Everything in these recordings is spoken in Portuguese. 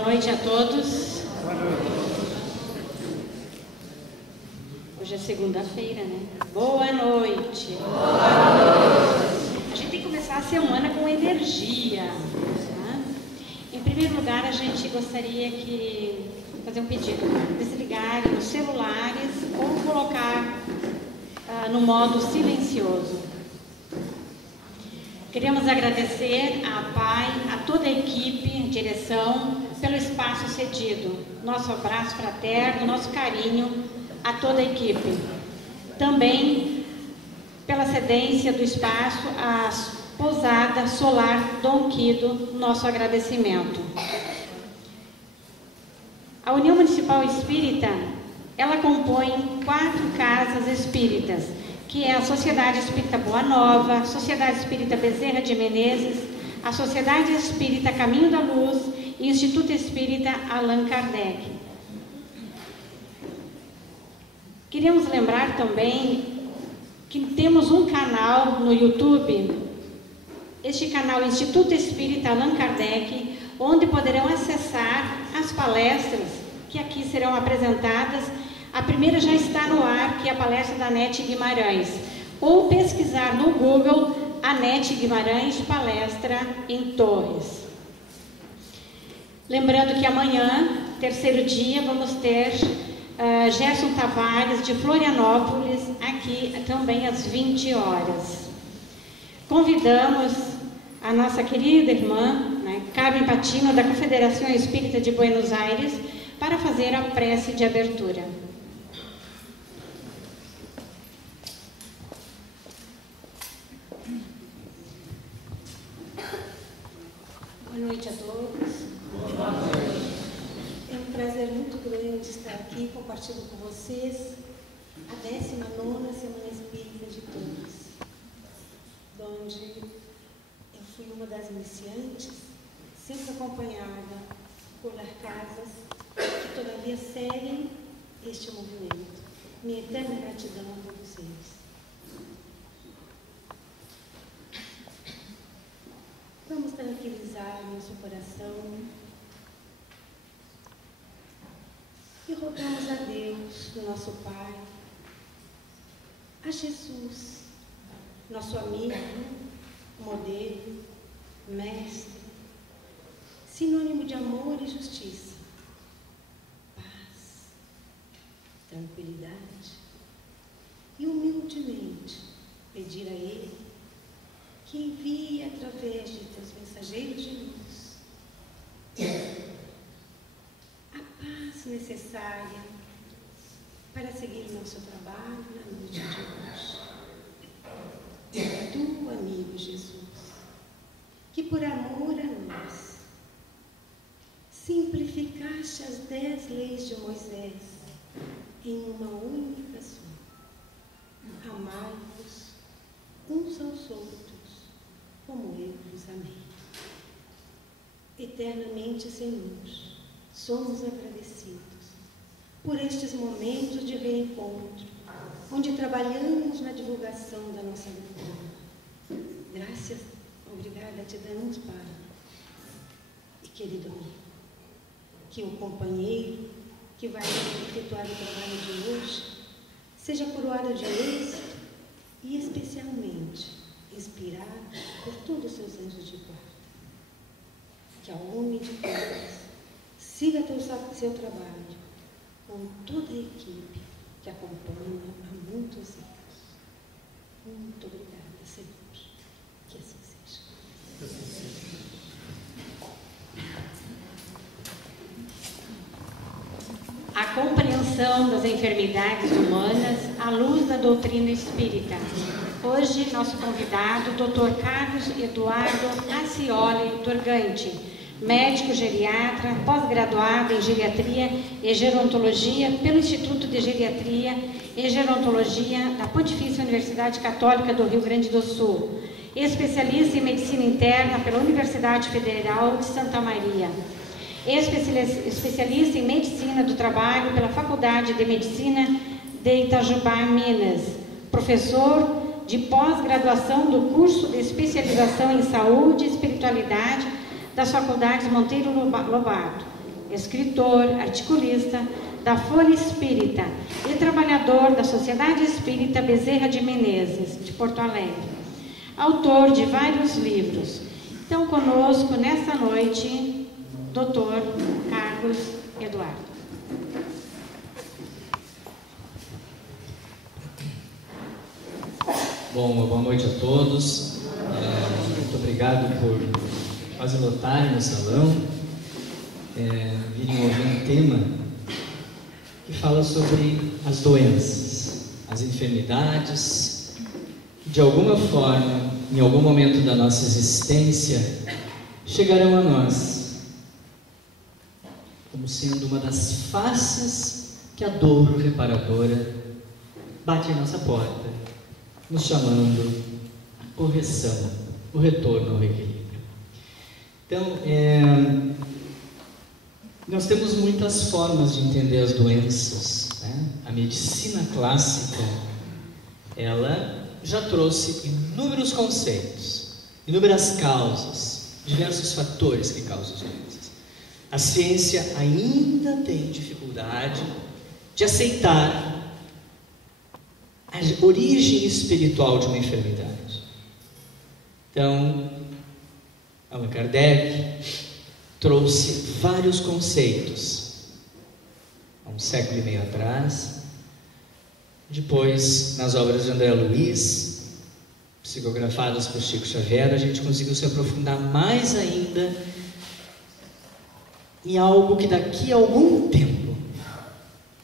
Boa noite a todos. Boa noite. Hoje é segunda-feira, né? Boa noite. Boa noite. A gente tem que começar a semana com energia. Tá? Em primeiro lugar, a gente gostaria de fazer um pedido. Desligarem os celulares ou colocar no modo silencioso. Queremos agradecer à PAI, a toda a equipe, direção, pelo espaço cedido. Nosso abraço fraterno, nosso carinho a toda a equipe. Também pela cedência do espaço à Pousada Solar Dom Quido, nosso agradecimento. A União Municipal Espírita, ela compõe 4 casas espíritas, que é a Sociedade Espírita Boa Nova, a Sociedade Espírita Bezerra de Menezes, a Sociedade Espírita Caminho da Luz e o Instituto Espírita Allan Kardec. Queríamos lembrar também que temos um canal no YouTube, este canal Instituto Espírita Allan Kardec, onde poderão acessar as palestras que aqui serão apresentadas. A primeira já está no ar, que é a palestra da Nete Guimarães. Ou pesquisar no Google a Nete Guimarães Palestra em Torres. Lembrando que amanhã, terceiro dia, vamos ter Gerson Tavares de Florianópolis, aqui também às 20 horas. Convidamos a nossa querida irmã, Carmen Patino, da Confederação Espírita de Buenos Aires, para fazer a prece de abertura. Boa noite a todos. Boa noite. É um prazer muito grande estar aqui compartilhando com vocês a 19ª Semana Espírita de Torres, onde eu fui uma das iniciantes, sempre acompanhada por casas que todavia seguem este movimento. Minha eterna gratidão a todos eles. Vamos tranquilizar nosso coração e rogamos a Deus, o nosso Pai, a Jesus, nosso amigo, modelo, mestre, sinônimo de amor e justiça, paz, tranquilidade, e humildemente pedir a Ele que envie através de teus mensageiros de luz a paz necessária para seguir o nosso trabalho na noite de hoje. Tu, amigo Jesus, que por amor a nós simplificaste as 10 leis de Moisés em uma única só. Amai-vos uns aos outros como eu vos amei. Eternamente, Senhor, somos agradecidos por estes momentos de reencontro, onde trabalhamos na divulgação da nossa doutrina. Graças, obrigada te damos, Pai. E querido amigo, que o companheiro que vai efetuar o trabalho de hoje seja coroado de êxito e especialmente inspirado por todos os seus anjos de guarda. Que a homem de Deus siga seu trabalho com toda a equipe que acompanha há muitos anos. Muito obrigada, Senhor. Que assim seja. A compreensão das enfermidades humanas à luz da doutrina espírita. Hoje, nosso convidado, Dr. Carlos Eduardo Acioli Turgante, médico geriatra, pós-graduado em geriatria e gerontologia pelo Instituto de Geriatria e Gerontologia da Pontifícia Universidade Católica do Rio Grande do Sul, especialista em medicina interna pela Universidade Federal de Santa Maria, especialista em medicina do trabalho pela Faculdade de Medicina de Itajubá, Minas, professor de pós-graduação do curso de especialização em saúde e espiritualidade das faculdades Monteiro Lobato, escritor, articulista da Folha Espírita e trabalhador da Sociedade Espírita Bezerra de Menezes, de Porto Alegre. Autor de vários livros. Então, conosco, nesta noite, Dr. Carlos Eduardo. Bom, boa noite a todos. Muito obrigado por quase lotarem no salão, virem ouvir um tema que fala sobre as doenças, as enfermidades, que de alguma forma, em algum momento da nossa existência, chegarão a nós, como sendo uma das faces que a dor reparadora bate em nossa porta, nos chamando a correção, o retorno ao equilíbrio. Então, nós temos muitas formas de entender as doenças, né? A medicina clássica, ela já trouxe inúmeros conceitos, inúmeras causas, diversos fatores que causam as doenças. A ciência ainda tem dificuldade de aceitar a origem espiritual de uma enfermidade. Então, Allan Kardec trouxe vários conceitos há um século e meio atrás. Depois, nas obras de André Luiz, psicografadas por Chico Xavier, a gente conseguiu se aprofundar mais ainda em algo que daqui a algum tempo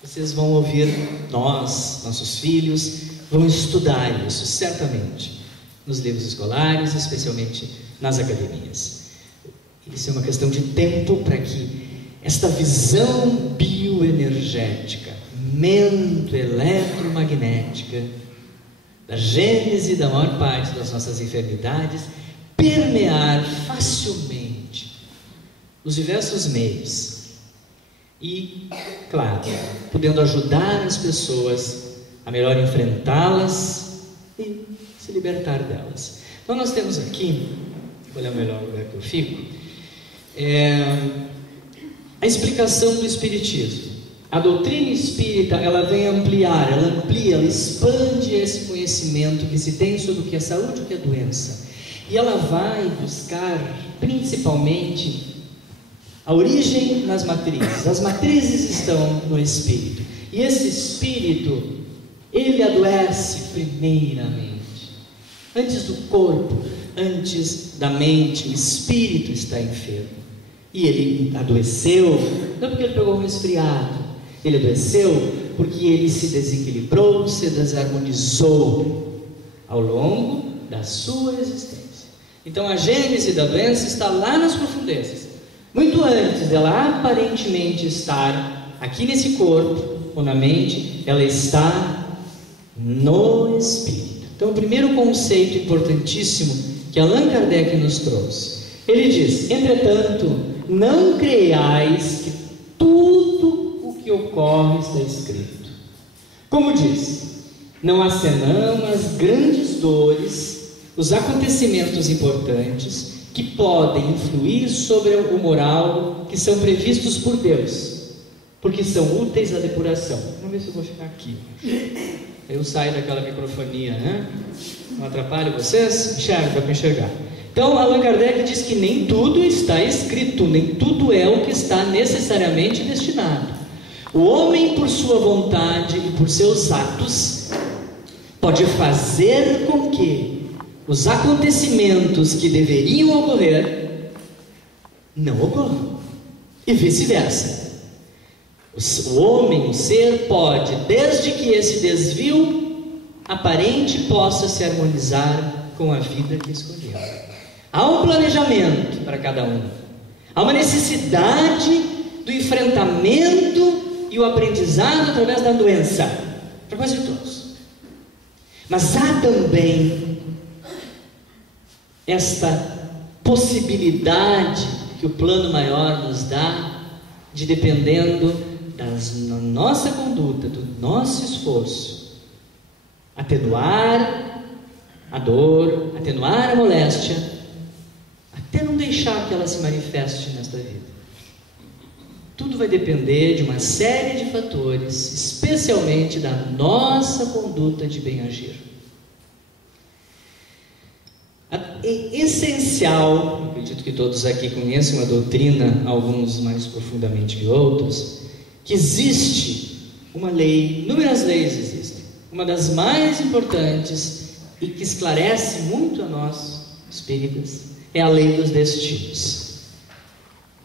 vocês vão ouvir nossos filhos, vão estudar isso, certamente, nos livros escolares, especialmente nas academias. Isso é uma questão de tempo para que esta visão bioenergética, mento-eletromagnética, da gênese da maior parte das nossas enfermidades, permear facilmente os diversos meios. E, claro, podendo ajudar as pessoas a melhor enfrentá-las e se libertar delas. Então nós temos aqui, vou olhar melhor o lugar que eu fico, a explicação do Espiritismo. A doutrina espírita, ela vem ampliar, ela amplia, ela expande esse conhecimento que se tem sobre o que é saúde e o que é doença. E ela vai buscar, principalmente, a origem nas matrizes. As matrizes estão no espírito. E esse espírito, ele adoece primeiramente. Antes do corpo, antes da mente, o espírito está enfermo. E ele adoeceu, não porque ele pegou um resfriado. Ele adoeceu porque ele se desequilibrou, se desarmonizou ao longo da sua existência. Então a gênese da doença está lá nas profundezas. Muito antes dela aparentemente estar aqui nesse corpo ou na mente, ela está no espírito. Então, o primeiro conceito importantíssimo que Allan Kardec nos trouxe, ele diz: entretanto, não creiais que tudo o que ocorre está escrito. Como diz, não há senão as grandes dores, os acontecimentos importantes que podem influir sobre o moral, que são previstos por Deus, porque são úteis à depuração. Vamos ver se eu vou ficar aqui. Eu saio daquela microfonia, né? Não atrapalho vocês? Enxerga, dá para enxergar. Então, Allan Kardec diz que nem tudo está escrito, nem tudo é o que está necessariamente destinado. O homem, por sua vontade e por seus atos, pode fazer com que os acontecimentos que deveriam ocorrer não ocorram, e vice-versa. O homem, o ser, pode, desde que esse desvio aparente possa se harmonizar com a vida que escolheu. Há um planejamento para cada um, há uma necessidade do enfrentamento e o aprendizado através da doença, para quase todos. Mas há também esta possibilidade que o plano maior nos dá, de, dependendo da nossa conduta, do nosso esforço, atenuar a dor, atenuar a moléstia, até não deixar que ela se manifeste nesta vida. Tudo vai depender de uma série de fatores, especialmente da nossa conduta de bem agir. É essencial, acredito que todos aqui conheçam a doutrina, alguns mais profundamente que outros, que existe uma lei, inúmeras leis existem, uma das mais importantes e que esclarece muito a nós, espíritas, é a lei dos destinos.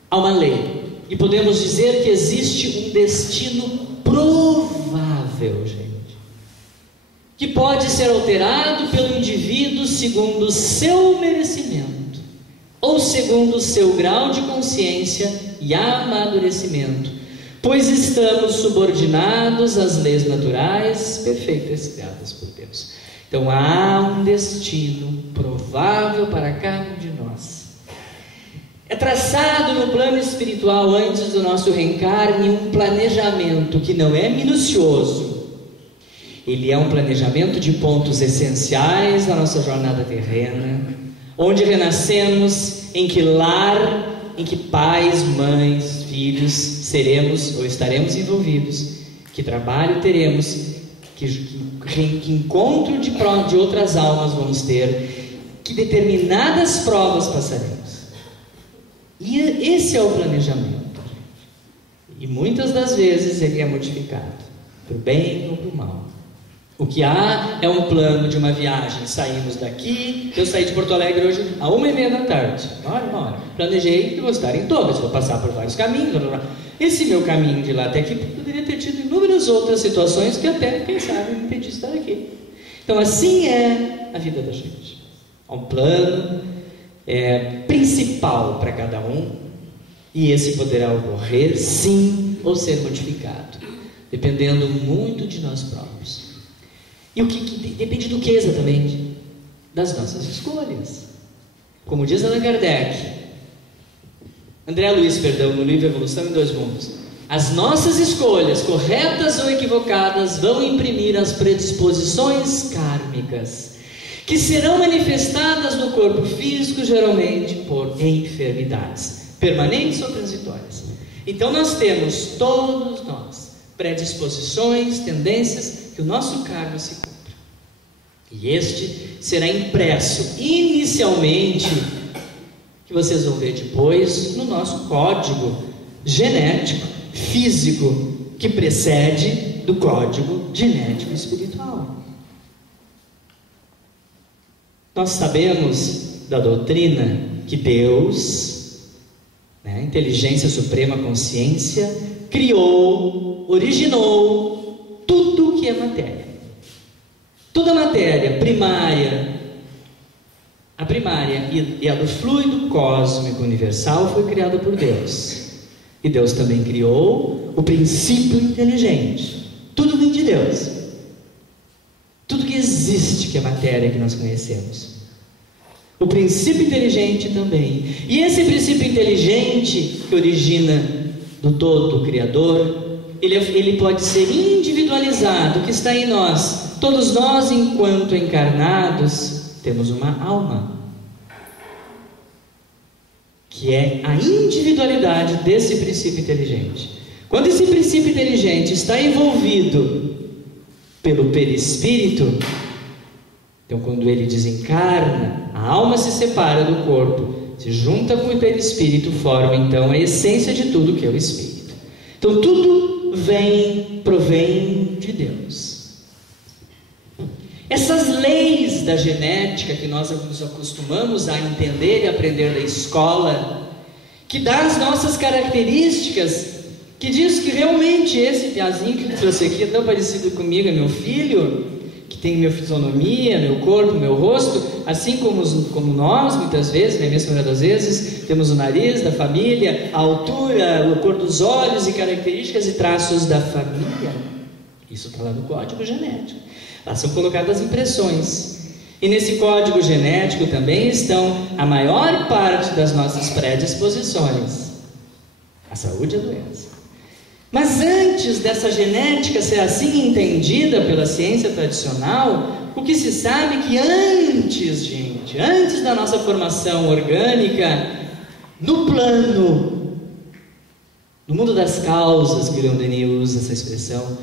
Há uma lei, e podemos dizer que existe um destino provável, gente, que pode ser alterado pelo indivíduo segundo o seu merecimento, ou segundo o seu grau de consciência e amadurecimento, pois estamos subordinados às leis naturais perfeitas criadas por Deus. Então há um destino provável para cada um de nós. É traçado no plano espiritual, antes do nosso reencarne, um planejamento que não é minucioso. Ele é um planejamento de pontos essenciais da nossa jornada terrena, onde renascemos, em que lar, em que pais, mães, filhos seremos ou estaremos envolvidos, que trabalho teremos, que encontro de outras almas vamos ter, que determinadas provas passaremos. E esse é o planejamento. E muitas das vezes ele é modificado, para o bem ou para o mal. O que há é um plano de uma viagem. Saímos daqui, eu saí de Porto Alegre hoje às 1h30 da uma hora. Planejei que vou estar em Torres, vou passar por vários caminhos. Blá, blá, blá. Esse meu caminho de lá até aqui poderia ter tido inúmeras outras situações que até, quem sabe, me impediu de estar aqui. Então assim é a vida da gente. Há um plano principal para cada um, e esse poderá ocorrer sim ou ser modificado, dependendo muito de nós próprios. E o que depende do que exatamente? Das nossas escolhas. Como diz Allan Kardec, André Luiz, no livro Evolução em Dois Mundos, as nossas escolhas, corretas ou equivocadas, vão imprimir as predisposições kármicas, que serão manifestadas no corpo físico, geralmente por enfermidades, permanentes ou transitórias. Então nós temos, todos nós, predisposições, tendências, que o nosso karma se cumpra. E este será impresso inicialmente, que vocês vão ver depois, no nosso código genético, físico, que precede do código genético espiritual. Nós sabemos da doutrina que Deus, a inteligência suprema, consciência, criou, originou tudo que é matéria. Toda matéria primária, a primária e a do fluido cósmico universal foi criada por Deus. E Deus também criou o princípio inteligente. Tudo vem de Deus. Tudo que existe, que é matéria que nós conhecemos. O princípio inteligente também. E esse princípio inteligente que origina do todo Criador, ele pode ser individualizado, que está em nós. Todos nós, enquanto encarnados, temos uma alma, que é a individualidade desse princípio inteligente. Quando esse princípio inteligente está envolvido pelo perispírito, então quando ele desencarna, a alma se separa do corpo, se junta com o perispírito, forma então a essência de tudo que é o espírito. Então tudo provém de Deus. Essas leis da genética que nós nos acostumamos a entender e aprender da escola, que dá as nossas características, que diz que realmente esse piazinho que eu trouxe aqui é tão parecido comigo, é meu filho, que tem minha fisionomia, meu corpo, meu rosto, assim como nós, muitas vezes, na imensa maioria das vezes, temos o nariz da família, a altura, a cor dos olhos e características e traços da família. Isso está lá no código genético. Lá são colocadas impressões. E nesse código genético também estão a maior parte das nossas predisposições. A saúde e a doença. Mas antes dessa genética ser assim entendida pela ciência tradicional, o que se sabe é que antes da nossa formação orgânica, no plano no mundo das causas, que o Leon Denis usa essa expressão,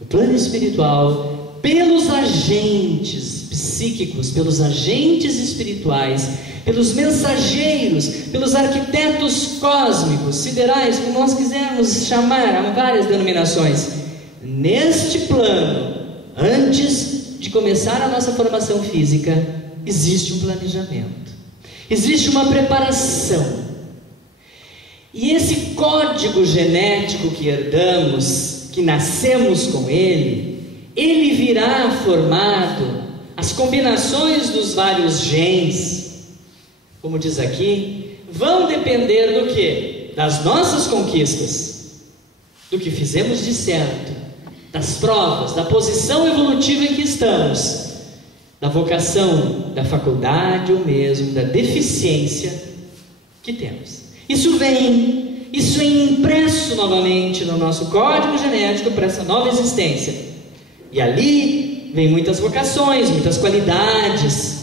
o plano espiritual, pelos agentes psíquicos, pelos agentes espirituais, pelos mensageiros, pelos arquitetos cósmicos, siderais, como nós quisermos chamar, há várias denominações. Neste plano, antes de começar a nossa formação física, existe um planejamento, existe uma preparação. E esse código genético que herdamos, que nascemos com ele virá formado, as combinações dos vários genes, como diz aqui, vão depender do quê? Das nossas conquistas, do que fizemos de certo, das provas, da posição evolutiva em que estamos, da vocação, da faculdade ou mesmo da deficiência que temos. Isso é impresso novamente no nosso código genético para essa nova existência. E ali vem muitas vocações, muitas qualidades,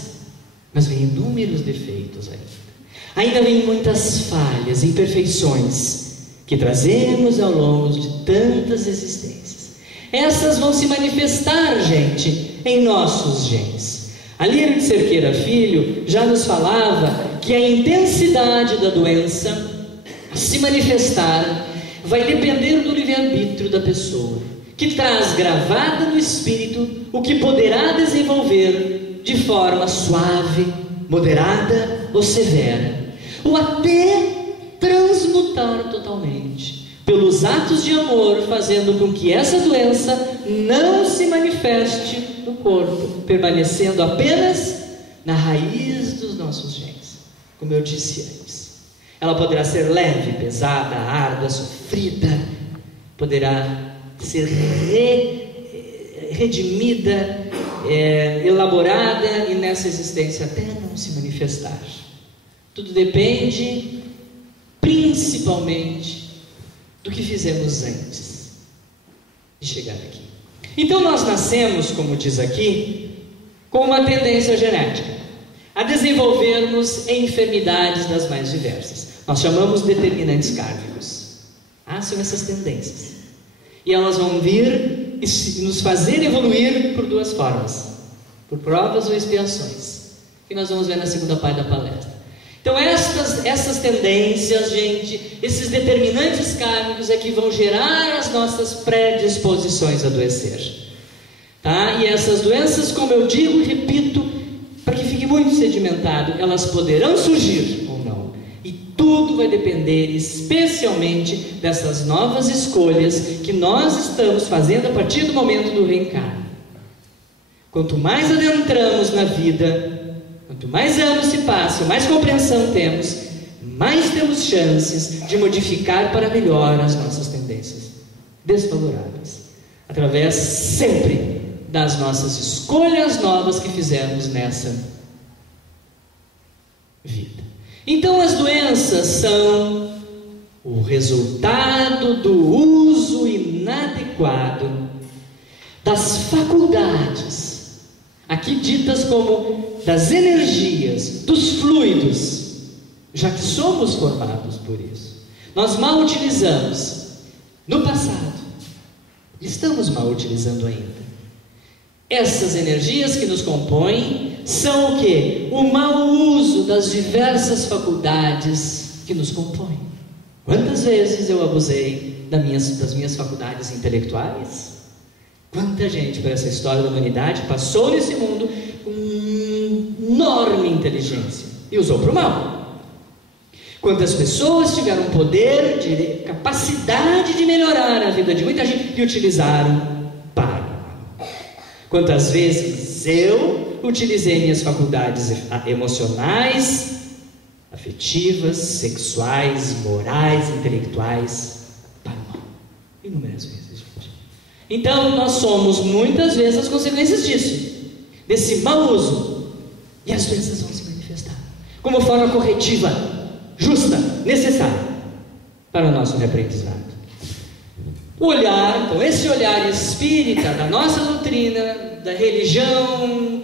mas vem inúmeros defeitos ainda. Ainda vem muitas falhas, imperfeições que trazemos ao longo de tantas existências. Essas vão se manifestar, gente, em nossos genes. A Lírio de Cerqueira Filho já nos falava que a intensidade da doença a se manifestar vai depender do livre-arbítrio da pessoa, que traz gravada no espírito o que poderá desenvolver de forma suave, moderada ou severa, ou até transmutar totalmente, pelos atos de amor, fazendo com que essa doença não se manifeste no corpo, permanecendo apenas na raiz dos nossos genes. Como eu disse antes, ela poderá ser leve, pesada, árdua, sofrida, poderá ser redimida, elaborada e nessa existência até não se manifestar. Tudo depende principalmente do que fizemos antes de chegar aqui. Então nós nascemos, como diz aqui, com uma tendência genética a desenvolvermos enfermidades das mais diversas. Nós chamamos de determinantes kármicos. São essas tendências. E elas vão vir e nos fazer evoluir por duas formas: por provas ou expiações, que nós vamos ver na segunda parte da palestra. Então essas tendências, gente, esses determinantes kármicos é que vão gerar as nossas predisposições a adoecer. Tá? E essas doenças, como eu digo e repito, para que fique muito sedimentado, elas poderão surgir ou não. E tudo vai depender especialmente dessas novas escolhas que nós estamos fazendo a partir do momento do reencarno. Quanto mais adentramos na vida, quanto mais anos se passam, mais compreensão temos, mais temos chances de modificar para melhor as nossas tendências desfavoráveis, através sempre das nossas escolhas novas que fizemos nessa vida. Então as doenças são o resultado do uso inadequado das faculdades, aqui ditas como das energias, dos fluidos, já que somos formados por isso. Nós mal utilizamos no passado, estamos mal utilizando ainda. Essas energias que nos compõem são o quê? O mau uso das diversas faculdades que nos compõem. Quantas vezes eu abusei das minhas faculdades intelectuais? Quanta gente, por essa história da humanidade, passou nesse mundo com enorme inteligência e usou para o mal. Quantas pessoas tiveram poder, capacidade de melhorar a vida de muita gente e utilizaram para. Quantas vezes eu utilizei minhas faculdades emocionais, afetivas, sexuais, morais, intelectuais para o mal. Inúmeras vezes, gente. Então, nós somos muitas vezes as consequências disso, desse mau uso. E as doenças vão se manifestar como forma corretiva, justa, necessária para o nosso reaprendizado. O olhar, então, esse olhar espírita da nossa doutrina, da religião,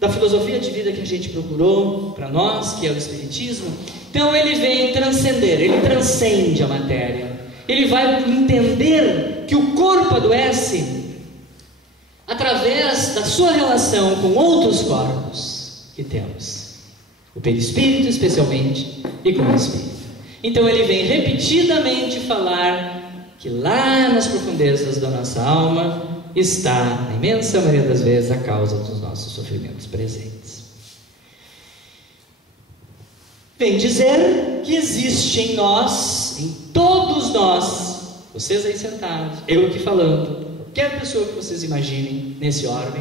da filosofia de vida que a gente procurou para nós, que é o Espiritismo, então ele vem transcender, ele transcende a matéria. ele vai entender que o corpo adoece através da sua relação com outros corpos que temos, o perispírito especialmente e com o espírito. Então ele vem repetidamente falar que lá nas profundezas da nossa alma está, na imensa maioria das vezes, a causa dos nossos sofrimentos presentes. Vem dizer que existe em nós, em todos nós, vocês aí sentados, eu aqui falando, qualquer pessoa que vocês imaginem nesse orbe,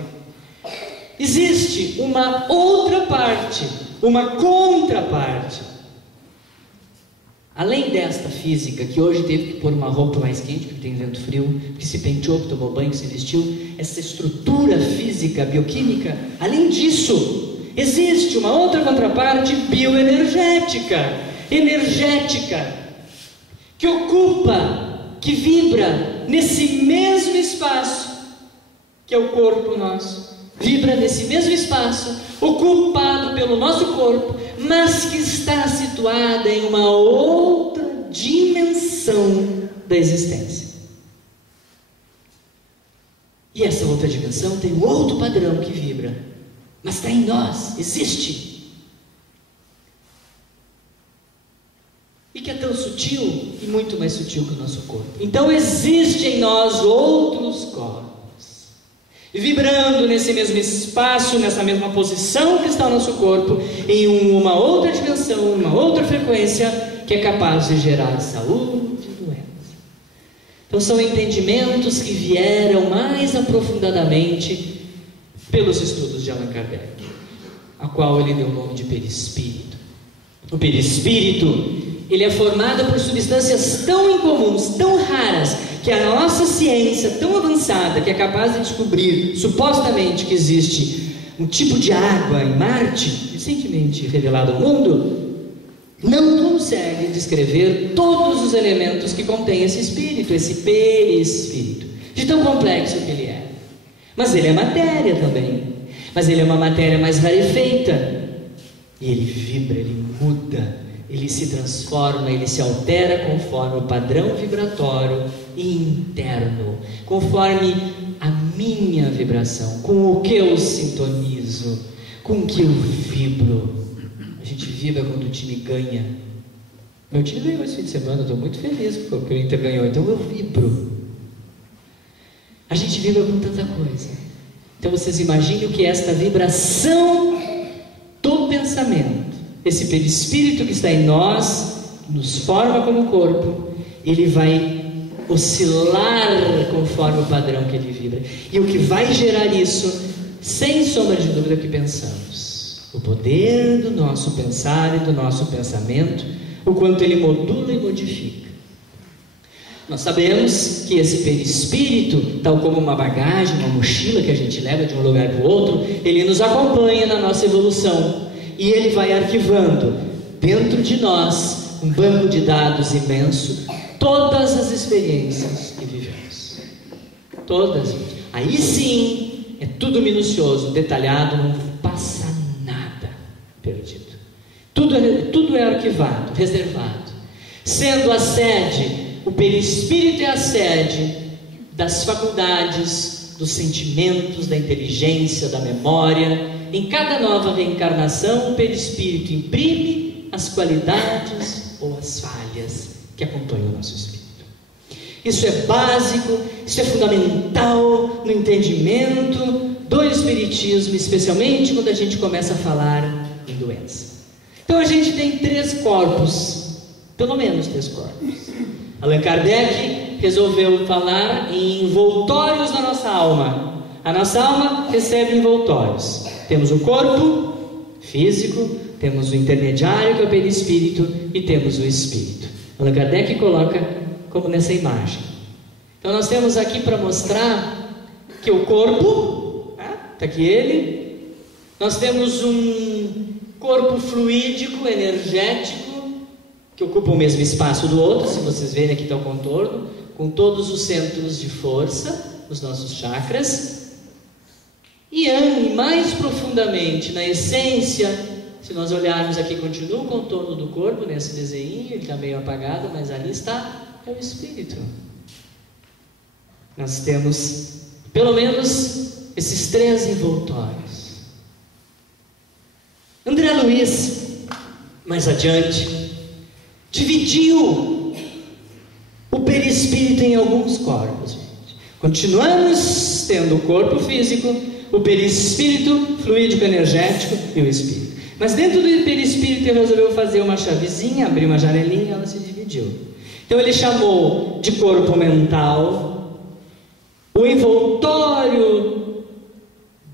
existe uma outra parte, uma contraparte. Além desta física, que hoje teve que pôr uma roupa mais quente, porque tem vento frio, que se penteou, que tomou banho, que se vestiu, essa estrutura física, bioquímica, além disso, existe uma outra contraparte bioenergética, energética, que ocupa, que vibra nesse mesmo espaço, que é o corpo nosso. Vibra nesse mesmo espaço, ocupado pelo nosso corpo, mas que está situada em uma outra dimensão da existência. E essa outra dimensão tem um outro padrão que vibra, mas está em nós, existe. E que é tão sutil e muito mais sutil que o nosso corpo. Então existe em nós outros corpos, vibrando nesse mesmo espaço, nessa mesma posição que está o nosso corpo, em uma outra dimensão, uma outra frequência, que é capaz de gerar saúde e doença. Então são entendimentos que vieram mais aprofundadamente pelos estudos de Allan Kardec, a qual ele deu o nome de perispírito. O perispírito, ele é formado por substâncias tão incomuns, tão raras, que a nossa ciência tão avançada, que é capaz de descobrir, supostamente, que existe um tipo de água em Marte, recentemente revelado ao mundo, não consegue descrever todos os elementos que contém esse espírito, esse perispírito, de tão complexo que ele é. Mas ele é matéria também, mas ele é uma matéria mais rarefeita, e ele vibra, ele muda, ele se transforma, ele se altera conforme o padrão vibratório interno, conforme a minha vibração, com o que eu sintonizo, com o que eu vibro. A gente vibra quando o time ganha. Meu time ganhou esse fim de semana, eu estou muito feliz porque o Inter ganhou, então eu vibro. A gente vibra com tanta coisa. Então vocês imaginem o que é esta vibração do pensamento. Esse perispírito que está em nós, nos forma como corpo, ele vai oscilar conforme o padrão que ele vibra. E o que vai gerar isso, sem sombra de dúvida, é o que pensamos. O poder do nosso pensar e do nosso pensamento, o quanto ele modula e modifica. Nós sabemos que esse perispírito, tal como uma bagagem, uma mochila que a gente leva de um lugar para o outro, ele nos acompanha na nossa evolução. E ele vai arquivando dentro de nós um banco de dados imenso, todas as experiências que vivemos. Todas. Aí sim, é tudo minucioso, detalhado, não passa nada perdido. Tudo é arquivado, reservado. Sendo a sede, o perispírito é a sede das faculdades, dos sentimentos, da inteligência, da memória. Em cada nova reencarnação, o perispírito imprime as qualidades ou as falhas que acompanham o nosso espírito. Isso é básico, isso é fundamental no entendimento do espiritismo, especialmente quando a gente começa a falar em doença. Então a gente tem 3 corpos, pelo menos 3 corpos. Allan Kardec resolveu falar em envoltórios da nossa alma. A nossa alma recebe envoltórios. Temos o corpo físico, temos o intermediário, que é o perispírito, e temos o espírito. Allan Kardec coloca como nessa imagem. Então nós temos aqui para mostrar que o corpo, está aqui ele, nós temos um corpo fluídico, energético, que ocupa o mesmo espaço do outro. Se vocês verem, aqui está o contorno, com todos os centros de força, os nossos chakras. E mais profundamente, na essência, se nós olharmos aqui, continua o contorno do corpo, nesse desenho, ele está meio apagado, mas ali está é o espírito. Nós temos, pelo menos, esses 3 envoltórios. André Luiz, mais adiante, dividiu o perispírito em alguns corpos. Gente. Continuamos tendo o corpo físico, o perispírito, fluídico energético e o espírito. Mas dentro do perispírito ele resolveu fazer uma chavezinha, abrir uma janelinha e ela se dividiu. Então ele chamou de corpo mental o envoltório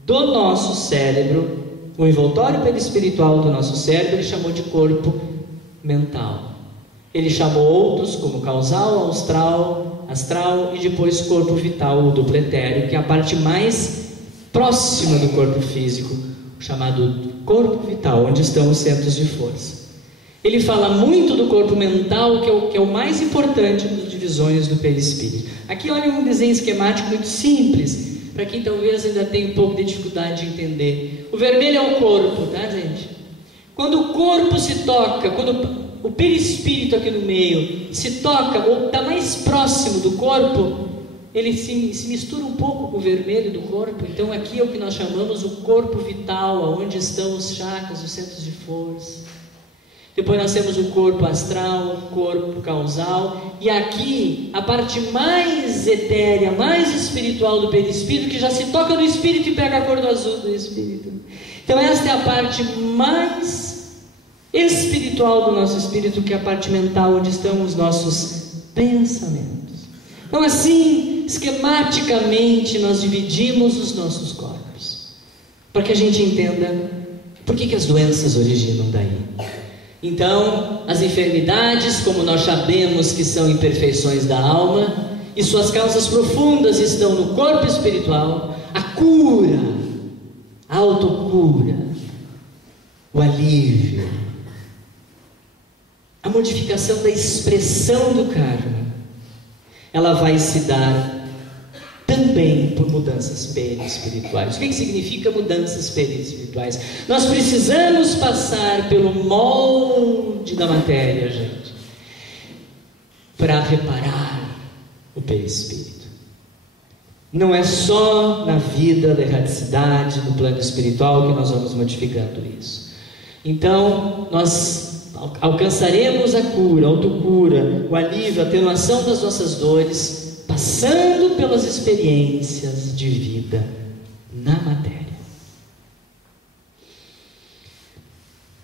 do nosso cérebro, o envoltório perispiritual do nosso cérebro, ele chamou de corpo mental. Ele chamou outros como causal, astral e depois corpo vital, o duplo etéreo, que é a parte mais próxima do corpo físico, chamado corpo vital, onde estão os centros de força. Ele fala muito do corpo mental, que é o mais importante das divisões do perispírito. Aqui olha um desenho esquemático muito simples, para quem talvez ainda tenha um pouco de dificuldade de entender. O vermelho é o corpo, tá, gente? Quando o corpo se toca, quando o perispírito aqui no meio se toca, ou está mais próximo do corpo, ele se mistura um pouco com o vermelho do corpo. Então aqui é o que nós chamamos o corpo vital, onde estão os chakras, os centros de força. Depois nós temos o corpo astral, o corpo causal, e aqui a parte mais etérea, mais espiritual do perispírito, que já se toca no espírito e pega a cor do azul do espírito. Então esta é a parte mais espiritual do nosso espírito, que é a parte mental, onde estão os nossos pensamentos. Então assim, esquematicamente, nós dividimos os nossos corpos, para que a gente entenda por que as doenças originam daí. Então, as enfermidades, como nós sabemos que são imperfeições da alma, e suas causas profundas estão no corpo espiritual, a cura, a autocura, o alívio, a modificação da expressão do karma, ela vai se dar também por mudanças perispirituais. O que significa mudanças perispirituais? Nós precisamos passar pelo molde da matéria, gente, para reparar o perispírito. Não é só na vida da erraticidade, do plano espiritual, que nós vamos modificando isso. Então, nós alcançaremos a cura, a autocura, o alívio, a atenuação das nossas dores, passando pelas experiências de vida na matéria.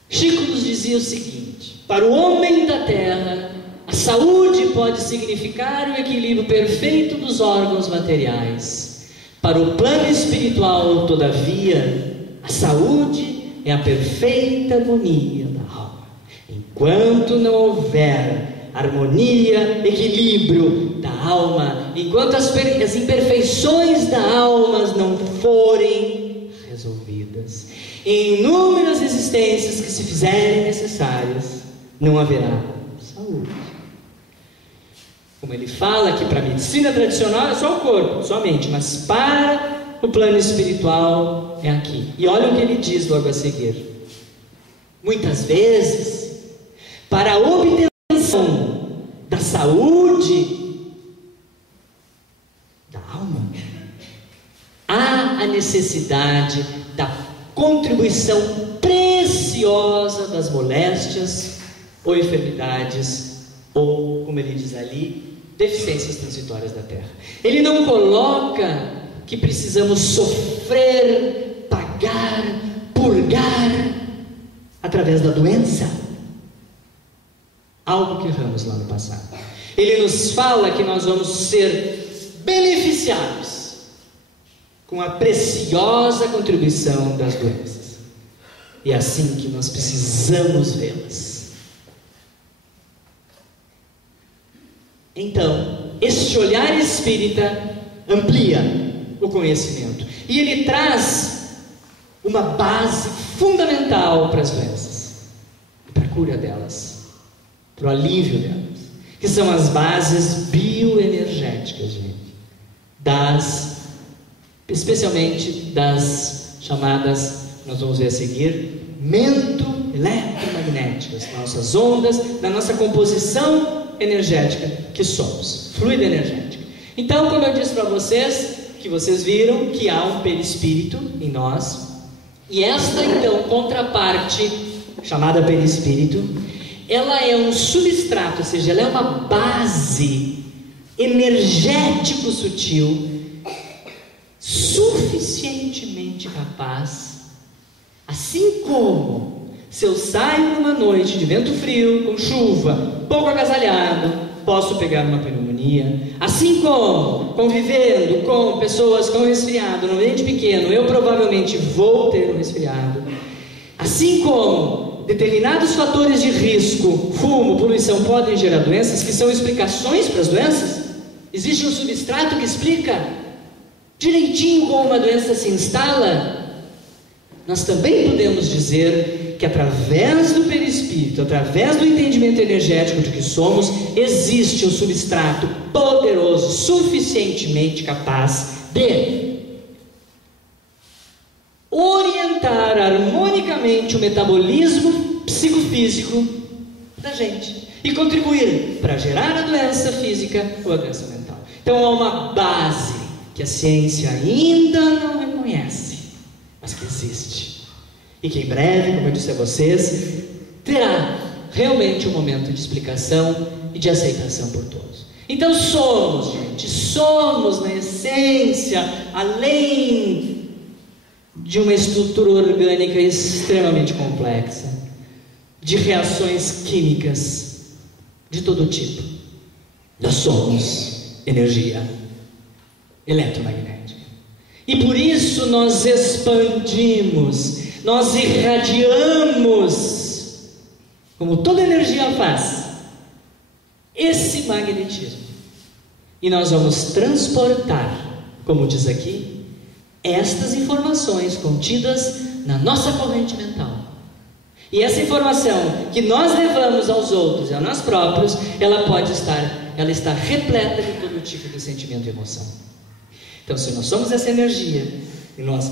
Chico nos dizia o seguinte: para o homem da terra, a saúde pode significar o equilíbrio perfeito dos órgãos materiais. Para o plano espiritual, todavia, a saúde é a perfeita harmonia da alma. Enquanto não houver harmonia, equilíbrio da alma, enquanto as imperfeições da alma não forem resolvidas, em inúmeras existências que se fizerem necessárias, não haverá saúde. Como ele fala que para a medicina tradicional é só o corpo, somente, mas para o plano espiritual é aqui. E olha o que ele diz logo a seguir: muitas vezes, para a obtenção da saúde da alma, há a necessidade da contribuição preciosa das moléstias ou enfermidades, ou, como ele diz ali, deficiências transitórias da terra. Ele não coloca que precisamos sofrer, pagar, purgar através da doença, algo que erramos lá no passado. Ele nos fala que nós vamos ser beneficiados com a preciosa contribuição das doenças. E é assim que nós precisamos vê-las. Então, este olhar espírita amplia o conhecimento. E ele traz uma base fundamental para as doenças, para a cura delas, para o alívio delas, que são as bases bioenergéticas, gente, especialmente das chamadas, nós vamos ver a seguir, mento-eletromagnéticas, nossas ondas, da nossa composição energética que somos, fluida energética. Então, como eu disse para vocês, que vocês viram que há um perispírito em nós, e esta então contraparte, chamada perispírito, ela é um substrato, ou seja, ela é uma base energético sutil, suficientemente capaz, assim como se eu saio numa noite de vento frio, com chuva, pouco agasalhado, posso pegar uma pneumonia. Assim como, convivendo com pessoas com resfriado, num ambiente pequeno, eu provavelmente vou ter um resfriado. Assim como determinados fatores de risco, fumo, poluição, podem gerar doenças, que são explicações para as doenças. Existe um substrato que explica direitinho como uma doença se instala. Nós também podemos dizer que através do perispírito, através do entendimento energético de que somos, existe um substrato poderoso, suficientemente capaz de orientar harmonicamente o metabolismo psicofísico da gente e contribuir para gerar a doença física ou a doença mental. Então há uma base que a ciência ainda não reconhece, mas que existe. E que em breve, como eu disse a vocês, terá realmente um momento de explicação e de aceitação por todos. Então somos, gente, somos na essência, além de uma estrutura orgânica extremamente complexa, de reações químicas de todo tipo. Nós somos energia eletromagnética. E por isso nós expandimos, nós irradiamos, como toda energia faz, esse magnetismo. E nós vamos transportar, como diz aqui, estas informações contidas na nossa corrente mental. E essa informação que nós levamos aos outros e a nós próprios, ela está repleta de todo tipo de sentimento e emoção. Então, se nós somos essa energia e nós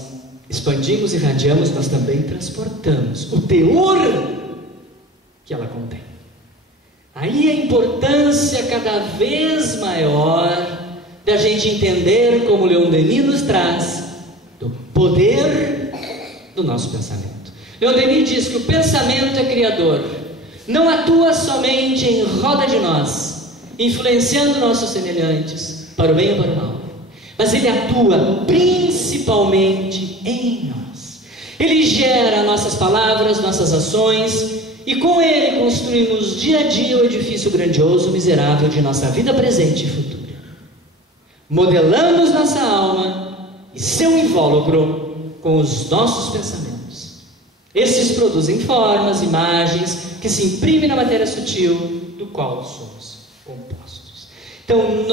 expandimos e irradiamos, nós também transportamos o teor que ela contém. Aí a importância cada vez maior da gente entender, como Leon Denis nos traz, do poder do nosso pensamento. Leon Denis diz que o pensamento é criador, não atua somente em roda de nós, influenciando nossos semelhantes, para o bem ou para o mal, mas ele atua principalmente em nós. Ele gera nossas palavras, nossas ações, e com ele construímos dia a dia o edifício grandioso, miserável de nossa vida presente e futura. Modelamos nossa alma e seu invólucro com os nossos pensamentos. Esses produzem formas, imagens, que se imprimem na matéria sutil, do qual somos compostos. Então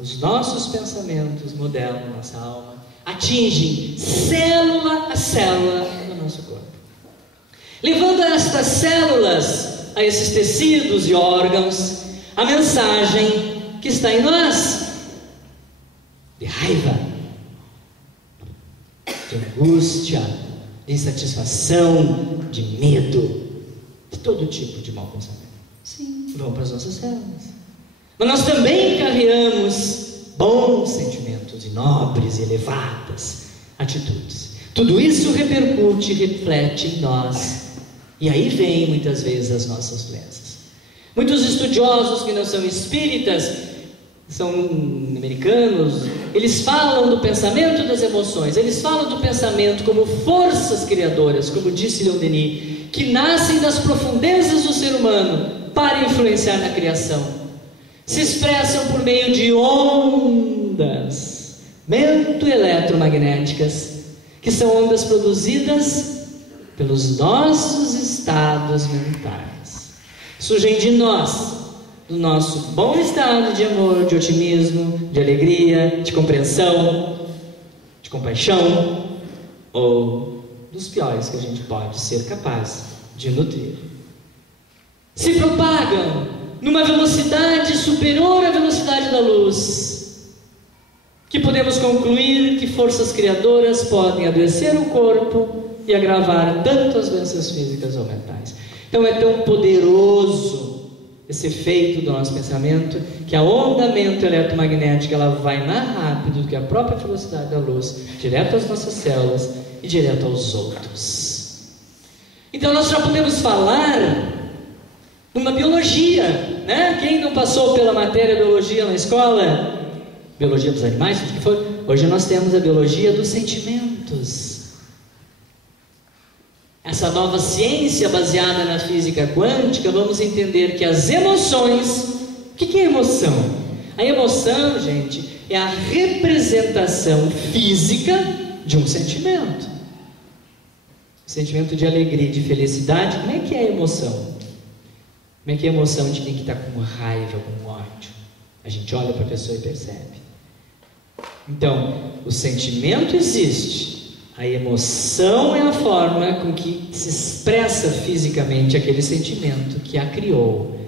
os nossos pensamentos modelam nossa alma, atingem célula a célula do nosso corpo, levando a estas células, a esses tecidos e órgãos, a mensagem que está em nós, de raiva, de angústia, de insatisfação, de medo, de todo tipo de mau pensamento. Sim, vão para as nossas células. Mas nós também carregamos bons sentimentos e nobres e elevadas atitudes. Tudo isso repercute e reflete em nós. E aí vem muitas vezes as nossas doenças. Muitos estudiosos que não são espíritas, são americanos, eles falam do pensamento das emoções, eles falam do pensamento como forças criadoras, como disse Leon Denis, que nascem das profundezas do ser humano para influenciar na criação. Se expressam por meio de ondas mento-eletromagnéticas, que são ondas produzidas pelos nossos estados mentais. Surgem de nós, do nosso bom estado de amor, de otimismo, de alegria, de compreensão, de compaixão, ou dos piores que a gente pode ser capaz de nutrir. Se propagam numa velocidade superior à velocidade da luz, que podemos concluir que forças criadoras podem adoecer o corpo e agravar tanto as doenças físicas ou mentais. Então é tão poderoso esse efeito do nosso pensamento, que a ondamento eletromagnética ela vai mais rápido do que a própria velocidade da luz, direto às nossas células e direto aos outros. Então nós já podemos falar numa biologia, né? Quem não passou pela matéria biologia na escola, biologia dos animais, o que for, hoje nós temos a biologia dos sentimentos. Essa nova ciência baseada na física quântica, vamos entender que as emoções... O que é emoção? A emoção, gente, é a representação física de um sentimento. Sentimento de alegria, de felicidade. Como é que é a emoção? Como é que é a emoção de quem que está com raiva, com ódio? A gente olha para a pessoa e percebe. Então, o sentimento existe. A emoção é a forma com que se expressa fisicamente aquele sentimento que a criou.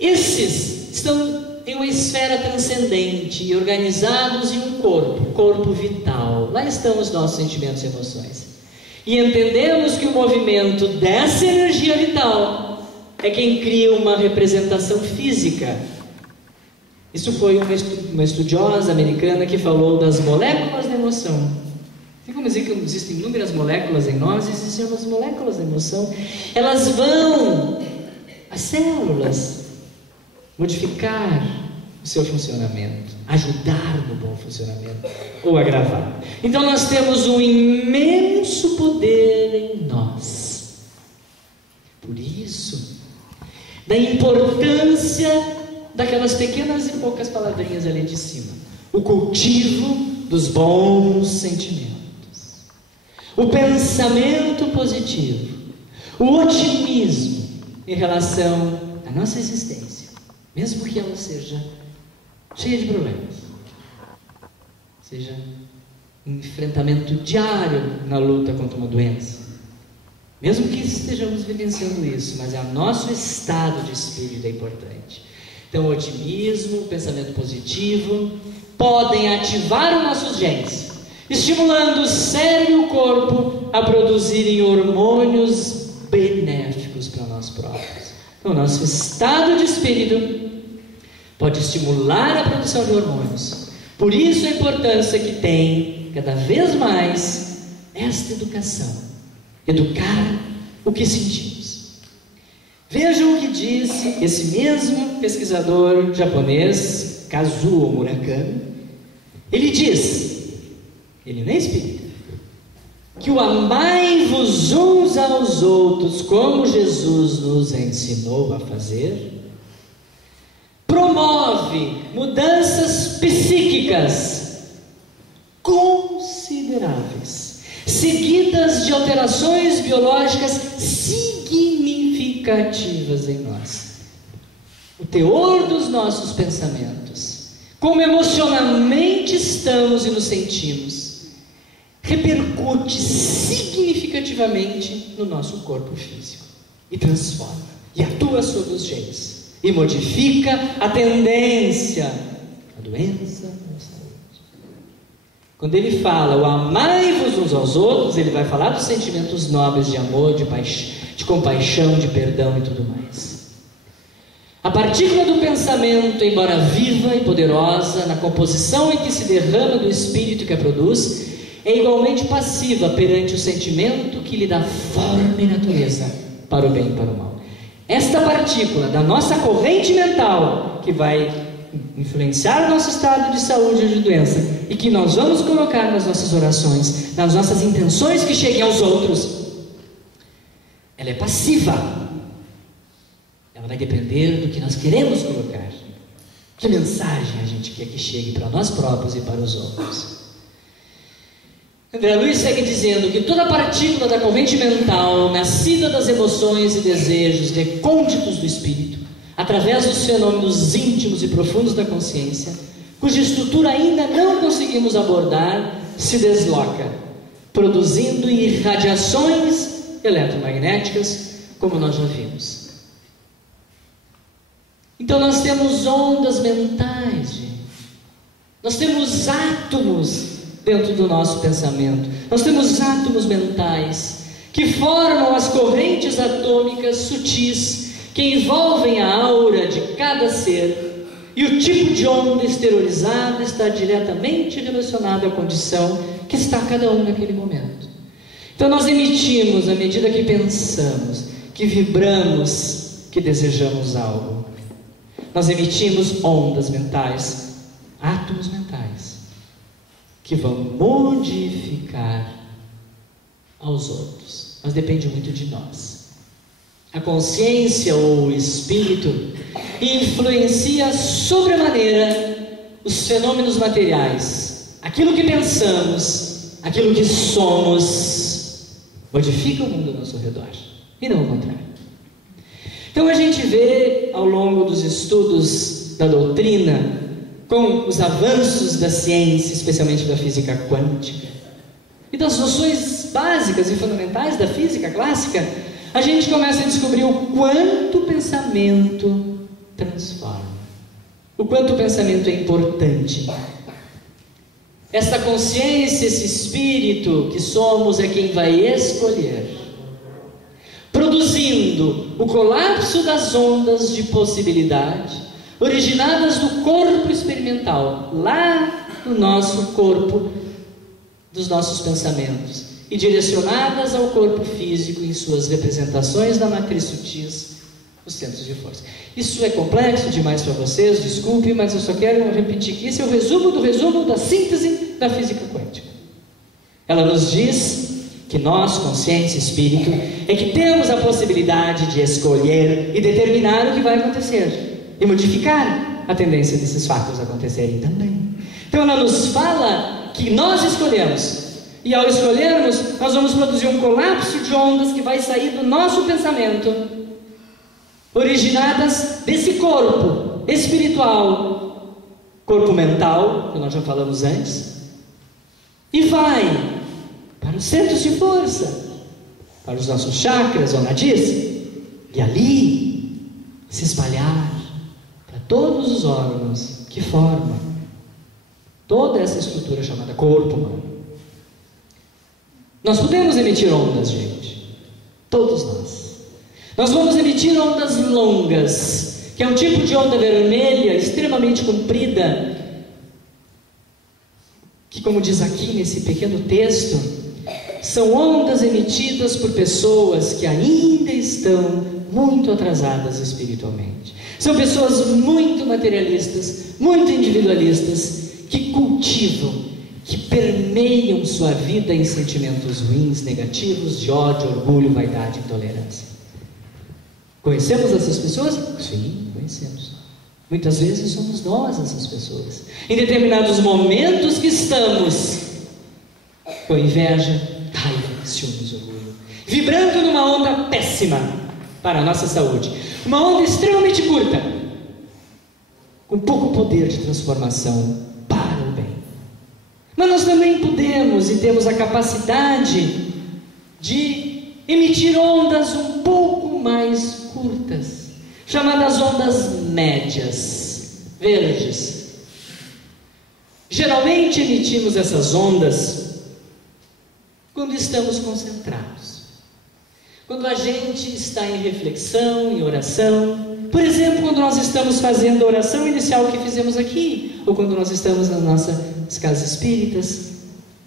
Esses estão em uma esfera transcendente e organizados em um corpo vital. Lá estão os nossos sentimentos e emoções. E entendemos que o movimento dessa energia vital é quem cria uma representação física. Isso foi uma estudiosa americana que falou das moléculas da emoção. Tem como dizer que existem inúmeras moléculas em nós? Existem as moléculas da emoção. Elas vão, as células, modificar o seu funcionamento, ajudar no bom funcionamento ou agravar. Então nós temos um imenso poder em nós. Por isso, da importância daquelas pequenas e poucas palavrinhas ali de cima. O cultivo dos bons sentimentos. O pensamento positivo, o otimismo em relação à nossa existência, mesmo que ela seja cheia de problemas, seja um enfrentamento diário na luta contra uma doença, mesmo que estejamos vivenciando isso, mas é o nosso estado de espírito é importante. Então, o otimismo, o pensamento positivo podem ativar os nossos genes, estimulando o cérebro e o corpo a produzirem hormônios benéficos para nós próprios. Então, o nosso estado de espírito pode estimular a produção de hormônios. Por isso a importância que tem, cada vez mais, esta educação. Educar o que sentimos. Vejam o que diz esse mesmo pesquisador japonês, Kazuo Murakami. Ele diz... Ele nem explica. Que o amai-vos uns aos outros, como Jesus nos ensinou a fazer, promove mudanças psíquicas consideráveis, seguidas de alterações biológicas significativas em nós. O teor dos nossos pensamentos, como emocionalmente estamos e nos sentimos, repercute significativamente no nosso corpo físico e transforma, e atua sobre os genes e modifica a tendência à doença, à saúde. Quando ele fala o amai-vos uns aos outros, ele vai falar dos sentimentos nobres de amor, de compaixão, de perdão e tudo mais. A partícula do pensamento, embora viva e poderosa na composição em que se derrama do espírito que a produz, é igualmente passiva perante o sentimento que lhe dá forma e natureza para o bem e para o mal. Esta partícula da nossa corrente mental, que vai influenciar o nosso estado de saúde ou de doença, e que nós vamos colocar nas nossas orações, nas nossas intenções que cheguem aos outros, ela é passiva. Ela vai depender do que nós queremos colocar. Que mensagem a gente quer que chegue para nós próprios e para os outros. André Luiz segue dizendo que toda partícula da corrente mental, nascida das emoções e desejos recônditos do espírito, através dos fenômenos íntimos e profundos da consciência, cuja estrutura ainda não conseguimos abordar, se desloca, produzindo irradiações eletromagnéticas, como nós já vimos. Então nós temos ondas mentais, gente. Nós temos átomos dentro do nosso pensamento. Nós temos átomos mentais que formam as correntes atômicas sutis que envolvem a aura de cada ser, e o tipo de onda exteriorizada está diretamente relacionado à condição que está cada um naquele momento. Então nós emitimos à medida que pensamos, que vibramos, que desejamos algo. Nós emitimos ondas mentais, átomos mentais, que vão modificar aos outros. Mas depende muito de nós. A consciência ou o espírito influencia sobremaneira os fenômenos materiais. Aquilo que pensamos, aquilo que somos, modifica o mundo ao nosso redor, e não o contrário. Então a gente vê ao longo dos estudos da doutrina, com os avanços da ciência, especialmente da física quântica, e das noções básicas e fundamentais da física clássica, a gente começa a descobrir o quanto o pensamento transforma, o quanto o pensamento é importante. Essa consciência, esse espírito que somos é quem vai escolher, produzindo o colapso das ondas de possibilidade originadas do corpo experimental, lá no nosso corpo, dos nossos pensamentos, e direcionadas ao corpo físico em suas representações da matriz sutis, os centros de força. Isso é complexo demais para vocês, desculpe, mas eu só quero repetir que esse é o resumo do resumo da síntese da física quântica. Ela nos diz que nós, consciência e espírito, é que temos a possibilidade de escolher e determinar o que vai acontecer, e modificar a tendência desses fatos acontecerem também. Então ela nos fala que nós escolhemos, e ao escolhermos, nós vamos produzir um colapso de ondas que vai sair do nosso pensamento, originadas desse corpo espiritual, corpo mental, que nós já falamos antes, e vai para os centros de força, para os nossos chakras ou nadis, e ali se espalhar para todos os órgãos que formam toda essa estrutura chamada corpo humano. Nós podemos emitir ondas, gente, todos nós. Nós vamos emitir ondas longas, que é um tipo de onda vermelha extremamente comprida, que, como diz aqui nesse pequeno texto, são ondas emitidas por pessoas que ainda estão muito atrasadas espiritualmente. São pessoas muito materialistas, muito individualistas, que cultivam, que permeiam sua vida em sentimentos ruins, negativos, de ódio, orgulho, vaidade e intolerância. Conhecemos essas pessoas? Sim, conhecemos. Muitas vezes somos nós essas pessoas. Em determinados momentos que estamos com inveja, raiva, ciúmes, orgulho, vibrando numa onda péssima para a nossa saúde. Uma onda extremamente curta, com pouco poder de transformação para o bem. Mas nós também podemos e temos a capacidade de emitir ondas um pouco mais curtas, chamadas ondas médias, verdes. Geralmente emitimos essas ondas quando estamos concentrados, quando a gente está em reflexão, em oração. Por exemplo, quando nós estamos fazendo a oração inicial que fizemos aqui, ou quando nós estamos nas nossas casas espíritas,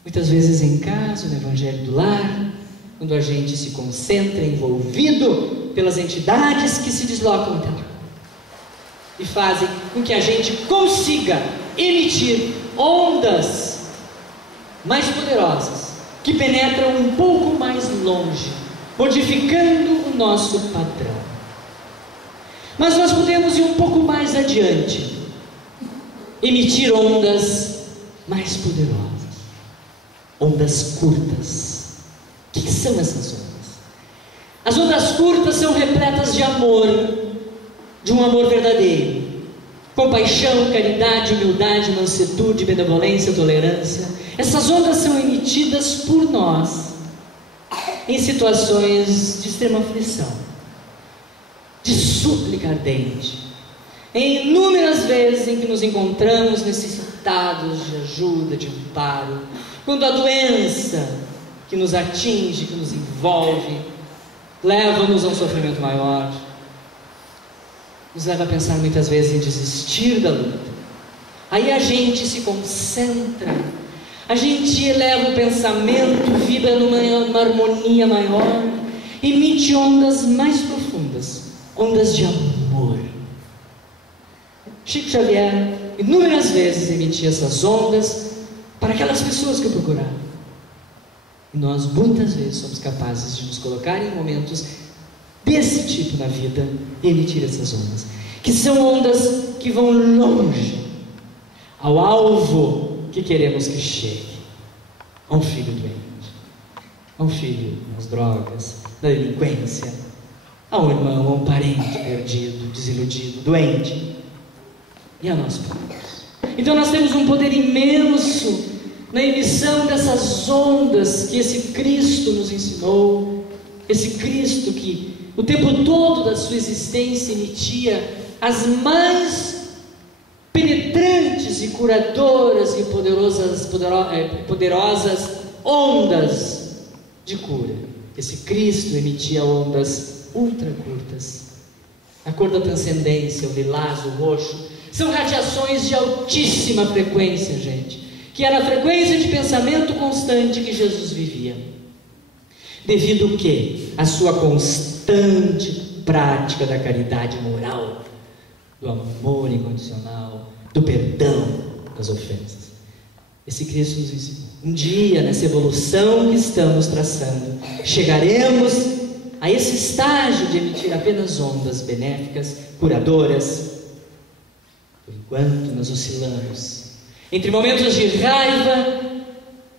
muitas vezes em casa, no Evangelho do Lar, quando a gente se concentra, envolvido pelas entidades que se deslocam até lá e fazem com que a gente consiga emitir ondas mais poderosas, que penetram um pouco mais longe, modificando o nosso padrão. Mas nós podemos ir um pouco mais adiante, emitir ondas mais poderosas, ondas curtas. O que são essas ondas? As ondas curtas são repletas de amor, de um amor verdadeiro, compaixão, caridade, humildade, mansuetude, benevolência, tolerância. Essas ondas são emitidas por nós em situações de extrema aflição, de súplica ardente, em inúmeras vezes em que nos encontramos necessitados de ajuda, de amparo, quando a doença que nos atinge, que nos envolve, leva-nos a um sofrimento maior, nos leva a pensar muitas vezes em desistir da luta. Aí a gente se concentra, a gente eleva o pensamento, vibra numa harmonia maior, emite ondas mais profundas, ondas de amor. Chico Xavier inúmeras vezes emitia essas ondas para aquelas pessoas que o procuraram. E nós muitas vezes somos capazes de nos colocar em momentos desse tipo na vida e emitir essas ondas, que são ondas que vão longe, ao alvo que queremos que chegue, a um filho doente, a um filho nas drogas, na delinquência, a um irmão, a um parente perdido, desiludido, doente, e a nós próprios. Então nós temos um poder imenso na emissão dessas ondas que esse Cristo nos ensinou, esse Cristo que o tempo todo da sua existência emitia as mais penetrantes e curadoras e poderosas ondas de cura. Esse Cristo emitia ondas ultra curtas, a cor da transcendência, o lilás, o roxo, são radiações de altíssima frequência, gente, que era a frequência de pensamento constante que Jesus vivia. Devido ao quê? A sua constante prática da caridade moral, do amor incondicional, do perdão das ofensas. Esse Cristo nos ensinou. Um dia, nessa evolução que estamos traçando, chegaremos a esse estágio de emitir apenas ondas benéficas, curadoras. Por enquanto, nós oscilamos entre momentos de raiva,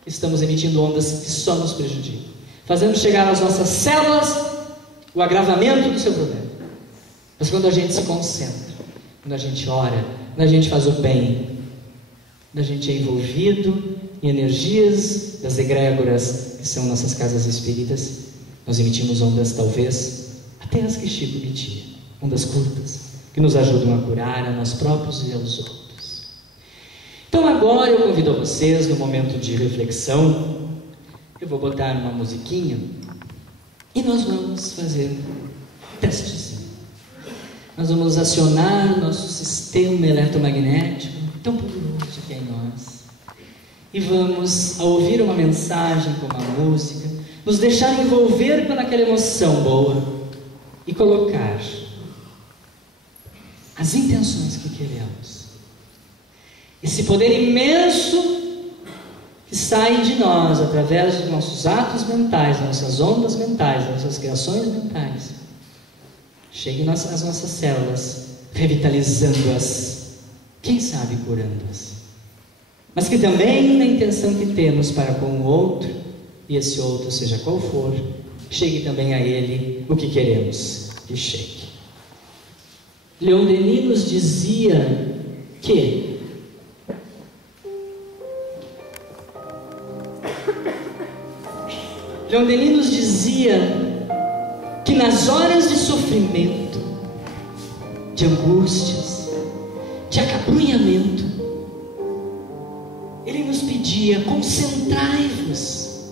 que estamos emitindo ondas que só nos prejudicam, fazendo chegar às nossas células o agravamento do seu problema. Mas quando a gente se concentra, quando a gente ora, quando a gente faz o bem, quando a gente é envolvido em energias das egrégoras que são nossas casas espíritas, nós emitimos ondas talvez até as que Chico emitia, ondas curtas, que nos ajudam a curar a nós próprios e aos outros. Então agora eu convido a vocês, no momento de reflexão, eu vou botar uma musiquinha e nós vamos fazer testes. Nós vamos acionar o nosso sistema eletromagnético tão poderoso que é em nós, e vamos, ao ouvir uma mensagem como a música, nos deixar envolver pelaquela emoção boa e colocar as intenções que queremos. Esse poder imenso que sai de nós através dos nossos atos mentais, nossas ondas mentais, nossas criações mentais, chegue às nossas células, revitalizando-as, quem sabe curando-as, mas que também na intenção que temos para com o outro, e esse outro seja qual for, chegue também a ele o que queremos que chegue. Leon Denis nos dizia que nas horas de sofrimento, de angústias, de acabrunhamento, ele nos pedia: concentrai-vos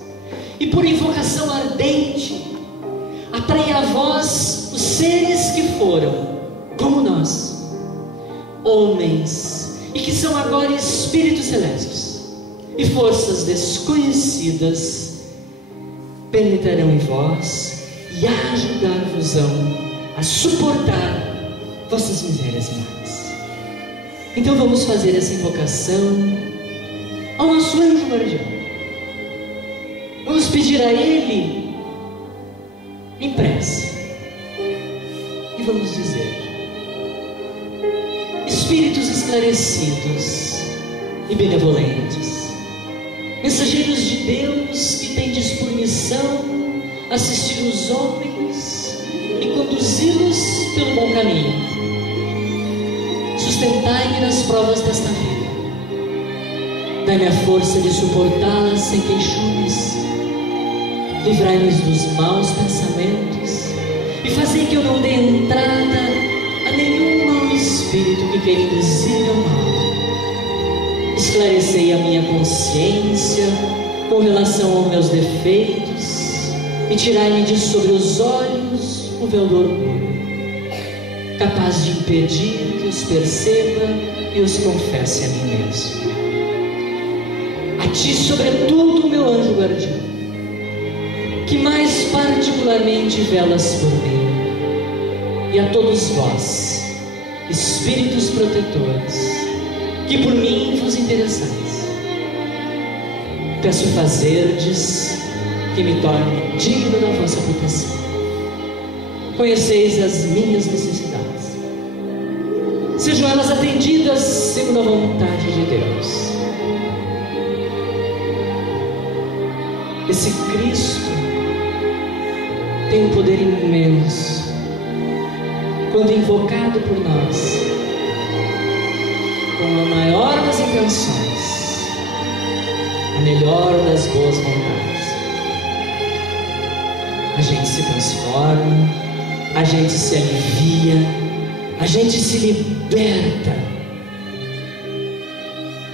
e por invocação ardente atrai a vós os seres que foram como nós, homens, e que são agora espíritos celestes, e forças desconhecidas penetrarão em vós e ajudar-vos-ão a suportar vossas misérias e males. Então vamos fazer essa invocação ao nosso anjo guardião. Vamos pedir a ele em prece e vamos dizer: espíritos esclarecidos e benevolentes, mensageiros de Deus que tendes por missão assistir os homens e conduzi-los pelo bom caminho, sustentai-me nas provas desta vida, dai-me a força de suportá-las sem queixumes, livrai-me dos maus pensamentos e fazei que eu não dê entrada a nenhum mau espírito que queira induzir ao mal. Esclarecei a minha consciência com relação aos meus defeitos e tirai-me de sobre os olhos o véu do orgulho. capaz de impedir que os perceba e os confesse a mim mesmo. A ti, sobretudo, meu anjo guardião, que mais particularmente velas por mim, e a todos vós, espíritos protetores, que por mim vos interessais, peço fazerdes que me torne digno da vossa proteção. Conheceis as minhas necessidades, sejam elas atendidas segundo a vontade de Deus. Esse Cristo tem um poder imenso quando invocado por nós com a maior das intenções, a melhor das boas vontades. A gente se transforma, a gente se alivia, a gente se liberta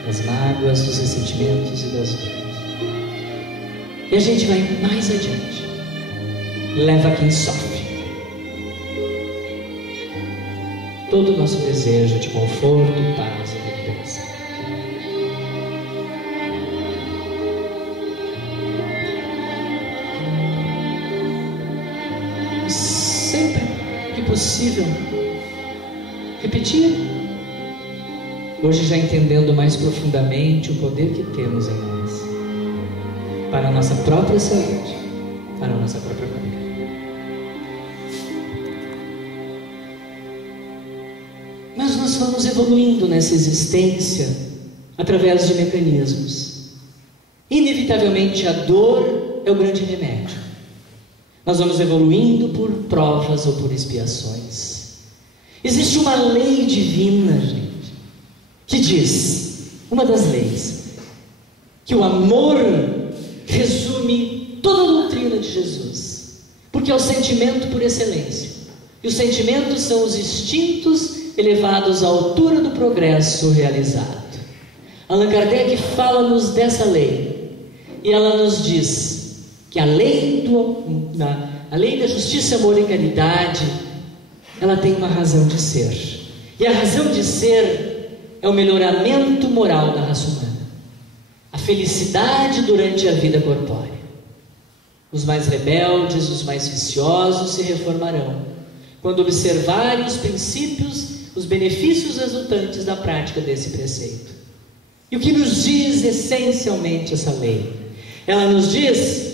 das mágoas, dos ressentimentos e das dores. E a gente vai mais adiante, leva quem sofre todo o nosso desejo de conforto, paz e recuperação. Sempre que possível, repetir, hoje já entendendo mais profundamente o poder que temos em nós, para a nossa própria saúde, para a nossa própria família. Mas nós vamos evoluindo nessa existência através de mecanismos. Inevitavelmente a dor é o grande remédio. Nós vamos evoluindo por provas ou por expiações. Existe uma lei divina, gente, que diz, uma das leis, que o amor resume toda a doutrina de Jesus, porque é o sentimento por excelência, e os sentimentos são os instintos elevados à altura do progresso realizado. Allan Kardec fala-nos dessa lei, e ela nos diz que a lei da justiça, amor e caridade, ela tem uma razão de ser, e a razão de ser é o melhoramento moral da raça humana, a felicidade durante a vida corpórea. Os mais rebeldes, os mais viciosos se reformarão quando observarem os princípios, os benefícios resultantes da prática desse preceito. E o que nos diz essencialmente essa lei? Ela nos diz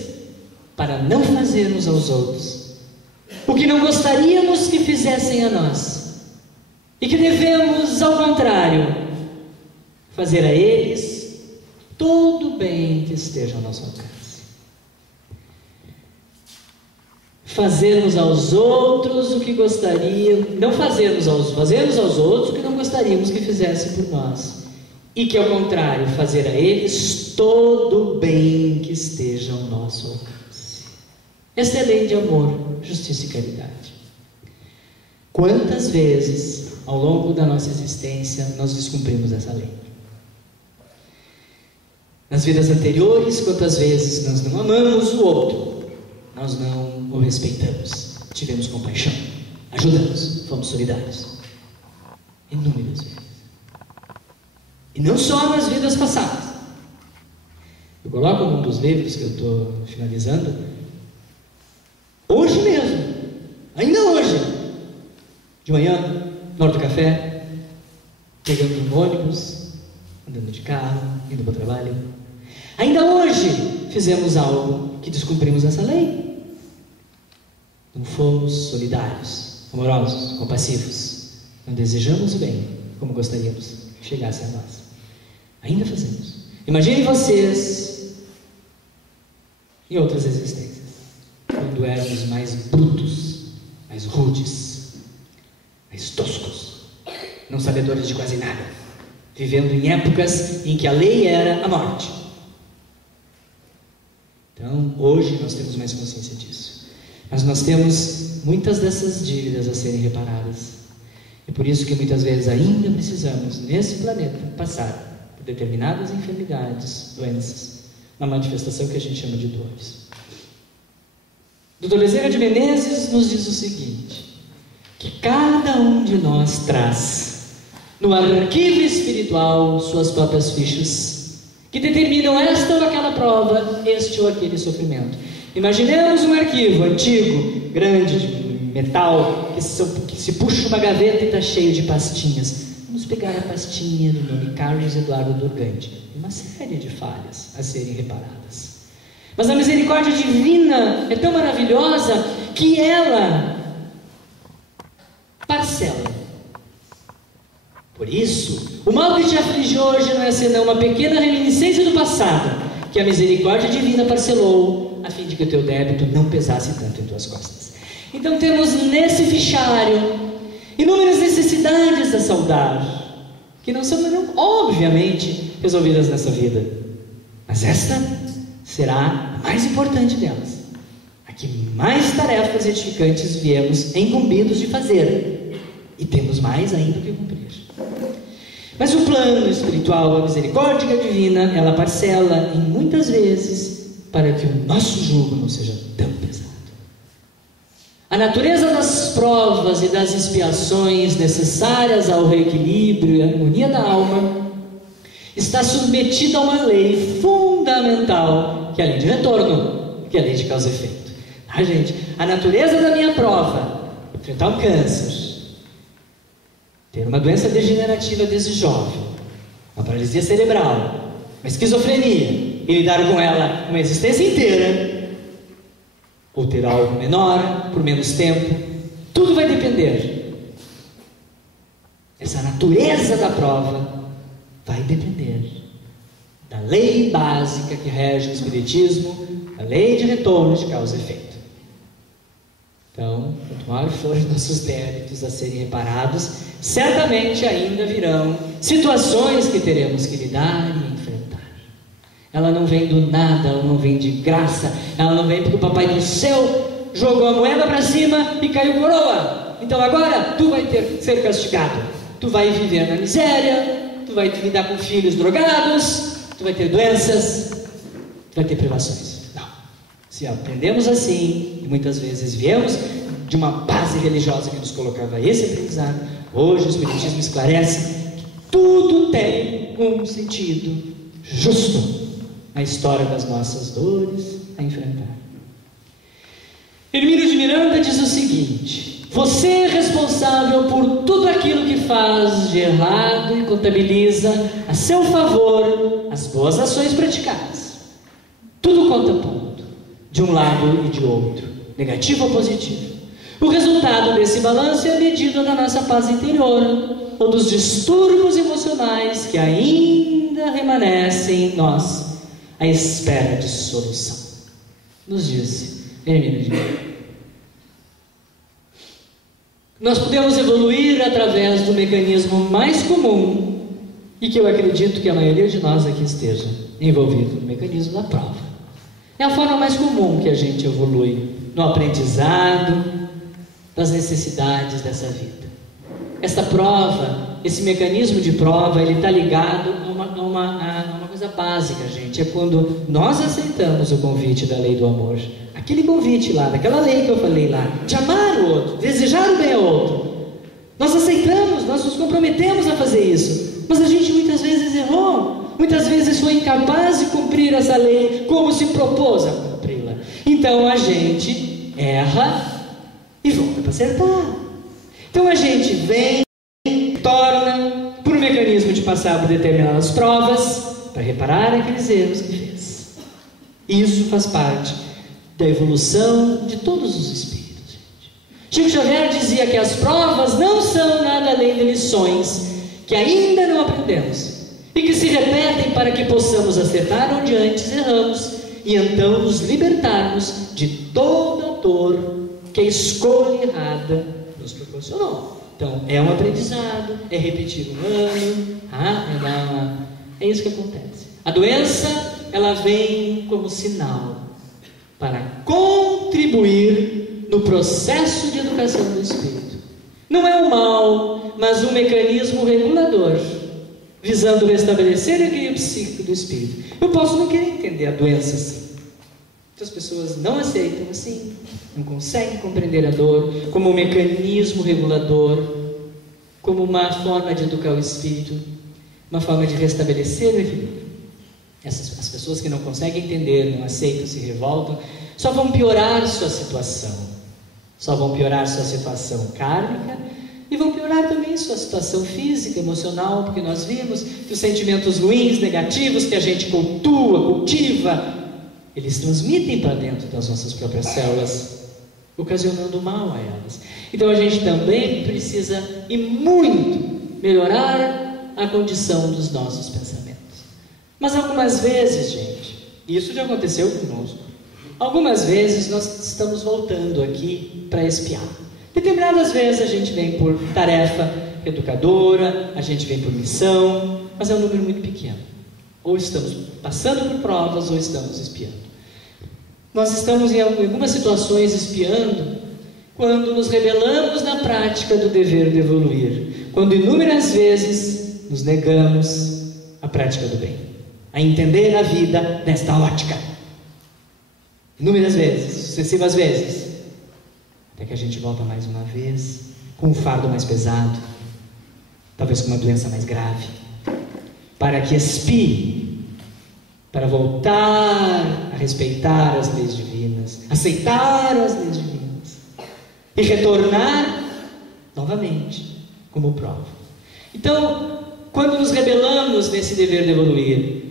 para não fazermos aos outros o que não gostaríamos que fizessem a nós, e que devemos, ao contrário, fazer a eles todo o bem que esteja ao nosso alcance. Fazermos aos outros o que gostariam, fazermos aos outros o que não gostaríamos que fizessem por nós, e que, ao contrário, fazer a eles todo o bem que esteja ao nosso alcance. Esta é a lei de amor, justiça e caridade. Quantas vezes, ao longo da nossa existência, nós descumprimos essa lei? Nas vidas anteriores, quantas vezes nós não amamos o outro, nós não o respeitamos, tivemos compaixão, ajudamos, fomos solidários? Inúmeras vezes. E não só nas vidas passadas. Eu coloco num dos livros que eu estou finalizando, hoje mesmo, ainda hoje, de manhã, na hora do café, pegando um ônibus, andando de carro, indo para o trabalho. Ainda hoje fizemos algo que descumprimos essa lei. Não fomos solidários, amorosos, compassivos. Não desejamos o bem como gostaríamos que chegasse a nós. Ainda fazemos. Imaginem vocês em outras existências, quando éramos mais brutos, mais rudes, mais toscos, não sabedores de quase nada, vivendo em épocas em que a lei era a morte. Então, hoje nós temos mais consciência disso. Mas nós temos muitas dessas dívidas a serem reparadas. É por isso que muitas vezes ainda precisamos, nesse planeta, passar por determinadas enfermidades, doenças, uma manifestação que a gente chama de dores. Dr. Bezerra de Menezes nos diz o seguinte: que cada um de nós traz no arquivo espiritual suas próprias fichas, que determinam esta ou aquela prova, este ou aquele sofrimento. Imaginemos um arquivo antigo, grande, de metal, que se puxa uma gaveta e está cheio de pastinhas. Vamos pegar a pastinha do nome Carlos Eduardo Dorgandi. Tem uma série de falhas a serem reparadas. Mas a misericórdia divina é tão maravilhosa que ela parcela. Por isso, o mal que te aflige hoje não é senão uma pequena reminiscência do passado, que a misericórdia divina parcelou, a fim de que o teu débito não pesasse tanto em tuas costas. Então temos nesse fichário inúmeras necessidades a saldar, que não são, obviamente, resolvidas nessa vida. Mas esta será a mais importante delas, a que mais tarefas edificantes viemos incumbidos de fazer, e temos mais ainda que cumprir. Mas o plano espiritual, a misericórdia divina, ela parcela em muitas vezes para que o nosso jugo não seja tão pesado. A natureza das provas e das expiações necessárias ao reequilíbrio e à harmonia da alma está submetida a uma lei fundamental, que é a lei de retorno, que é a lei de causa e efeito. Gente, a natureza da minha prova, enfrentar um câncer, ter uma doença degenerativa desde jovem, uma paralisia cerebral, uma esquizofrenia, e lidar com ela uma existência inteira, ou ter algo menor, por menos tempo, tudo vai depender. Essa natureza da prova vai depender da lei básica que rege o Espiritismo, a lei de retorno de causa e efeito. Então, quanto maior forem nossos débitos a serem reparados, certamente ainda virão situações que teremos que lidar e enfrentar. Ela não vem do nada, ela não vem de graça, ela não vem porque o Papai do Céu jogou a moeda para cima e caiu coroa. Então agora tu vai ser castigado, tu vai viver na miséria, tu vai lidar com filhos drogados, tu vai ter doenças, tu vai ter privações. Não. Se aprendemos assim, e muitas vezes viemos de uma base religiosa que nos colocava esse aprendizado, hoje o Espiritismo esclarece que tudo tem um sentido justo na história das nossas dores a enfrentar. Hermínio de Miranda diz o seguinte: você é responsável por tudo aquilo que faz de errado e contabiliza a seu favor as boas ações praticadas. Tudo conta ponto, de um lado e de outro, negativo ou positivo. O resultado desse balanço é a medida da nossa paz interior, ou dos distúrbios emocionais que ainda remanescem em nós, à espera de solução. Nos disse Hermínio de Miranda. Nós podemos evoluir através do mecanismo mais comum, e que eu acredito que a maioria de nós aqui esteja envolvido no mecanismo da prova. É a forma mais comum que a gente evolui no aprendizado das necessidades dessa vida. Essa prova, esse mecanismo de prova, ele está ligado a uma coisa básica, gente. É quando nós aceitamos o convite da lei do amor. Aquele convite lá, daquela lei que eu falei lá, de amar o outro, desejar o bem ao outro. Nós aceitamos, nós nos comprometemos a fazer isso. Mas a gente muitas vezes errou. Muitas vezes foi incapaz de cumprir essa lei como se propôs a cumpri-la. Então a gente erra e volta para acertar. Então a gente vem, torna, por um mecanismo de passar por determinadas provas, para reparar aqueles erros que fez. Isso faz parte da evolução de todos os espíritos. Chico Xavier dizia que as provas não são nada além de lições que ainda não aprendemos e que se repetem para que possamos acertar onde antes erramos e então nos libertarmos de toda a dor que a escolha errada nos proporcionou. Então, é um aprendizado, é repetir um ano, é isso que acontece. A doença, ela vem como sinal para contribuir no processo de educação do espírito. Não é o mal, mas um mecanismo regulador, visando restabelecer o equilíbrio psíquico do espírito. Eu posso não querer entender a doença assim. Muitas pessoas não aceitam assim, não conseguem compreender a dor como um mecanismo regulador, como uma forma de educar o espírito, uma forma de restabelecer o equilíbrio. As pessoas que não conseguem entender, não aceitam, se revoltam, só vão piorar sua situação. Só vão piorar sua situação kármica e vão piorar também sua situação física, emocional, porque nós vimos que os sentimentos ruins, negativos, que a gente cultiva, eles transmitem para dentro das nossas próprias células, ocasionando mal a elas. Então a gente também precisa, e muito, melhorar a condição dos nossos pensamentos. Mas algumas vezes, gente, isso já aconteceu conosco, algumas vezes nós estamos voltando aqui para espiar. Determinadas vezes a gente vem por tarefa educadora, a gente vem por missão, mas é um número muito pequeno. Ou estamos passando por provas, ou estamos espiando. Nós estamos em algumas situações espiando quando nos rebelamos na prática do dever de evoluir, quando inúmeras vezes nos negamos à prática do bem, a entender a vida nesta ótica. Inúmeras vezes, sucessivas vezes, até que a gente volta mais uma vez com um fardo mais pesado, talvez com uma doença mais grave, para que expie, para voltar a respeitar as leis divinas, aceitar as leis divinas e retornar novamente como prova. Então, quando nos rebelamos nesse dever de evoluir,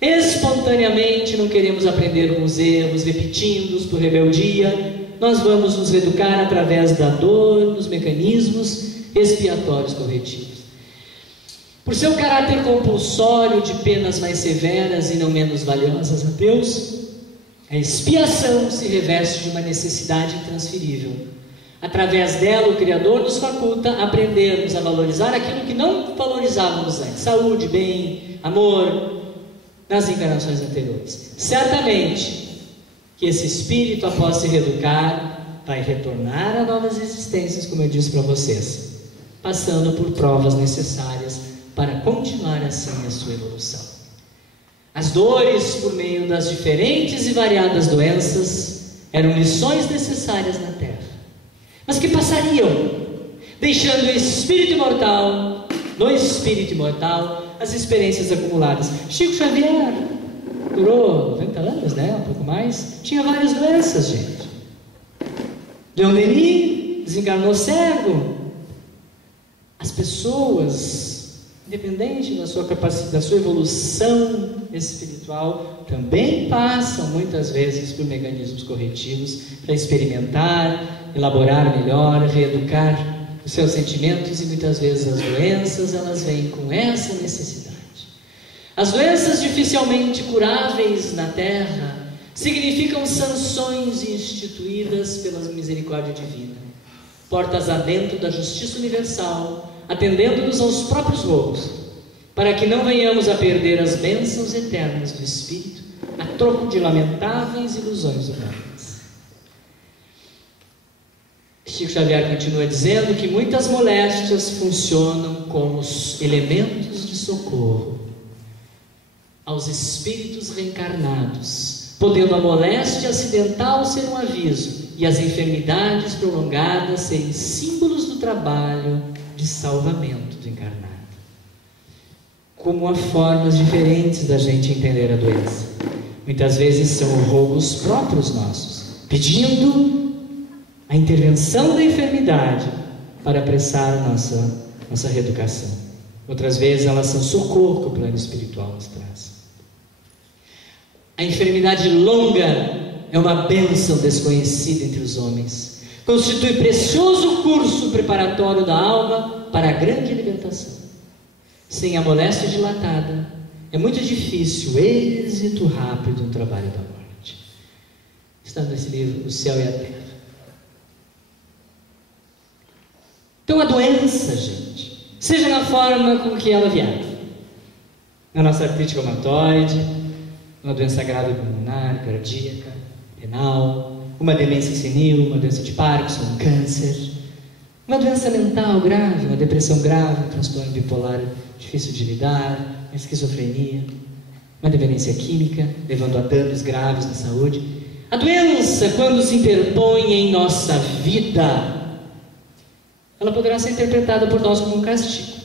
espontaneamente não queremos aprender com os erros, repetindo-os por rebeldia, nós vamos nos reeducar através da dor, dos mecanismos expiatórios corretivos. Por seu caráter compulsório de penas mais severas e não menos valiosas a Deus, a expiação se reveste de uma necessidade intransferível. Através dela, o Criador nos faculta a aprendermos a valorizar aquilo que não valorizávamos antes: saúde, bem, amor, nas encarnações anteriores. Certamente que esse espírito, após se reeducar, vai retornar a novas existências, como eu disse para vocês, passando por provas necessárias para continuar assim a sua evolução. As dores, por meio das diferentes e variadas doenças, eram lições necessárias na Terra, mas que passariam, deixando o espírito imortal, no espírito imortal, as experiências acumuladas. Chico Xavier durou 90 anos, né? Um pouco mais. Tinha várias doenças, gente. Leon Denis desencarnou cego. As pessoas, independente da sua capacidade, da sua evolução espiritual, também passam muitas vezes por mecanismos corretivos para experimentar, elaborar melhor, reeducar os seus sentimentos, e muitas vezes as doenças, elas vêm com essa necessidade. As doenças dificilmente curáveis na Terra significam sanções instituídas pela misericórdia divina, portas adentro da justiça universal, atendendo-nos aos próprios roubos, para que não venhamos a perder as bênçãos eternas do Espírito a troco de lamentáveis ilusões humanas. Chico Xavier continua dizendo que muitas moléstias funcionam como elementos de socorro aos espíritos reencarnados, podendo a moléstia acidental ser um aviso e as enfermidades prolongadas serem símbolos do trabalho de salvamento do encarnado. Como há formas diferentes da gente entender a doença. Muitas vezes são roubos próprios nossos, pedindo a intervenção da enfermidade para apressar a nossa reeducação. Outras vezes elas são socorro que o plano espiritual nos traz. A enfermidade longa é uma bênção desconhecida entre os homens. Constitui precioso curso preparatório da alma para a grande libertação. Sem a moléstia dilatada, é muito difícil, êxito rápido no trabalho da morte. Está nesse livro, O Céu e a Terra. Então a doença, gente, seja na forma com que ela vier, na nossa artrite reumatoide, uma doença grave pulmonar, cardíaca, renal, uma demência senil, uma doença de Parkinson, um câncer, uma doença mental grave, uma depressão grave, um transtorno bipolar difícil de lidar, uma esquizofrenia, uma dependência química, levando a danos graves na saúde, A doença, quando se interpõe em nossa vida, ela poderá ser interpretada por nós como um castigo,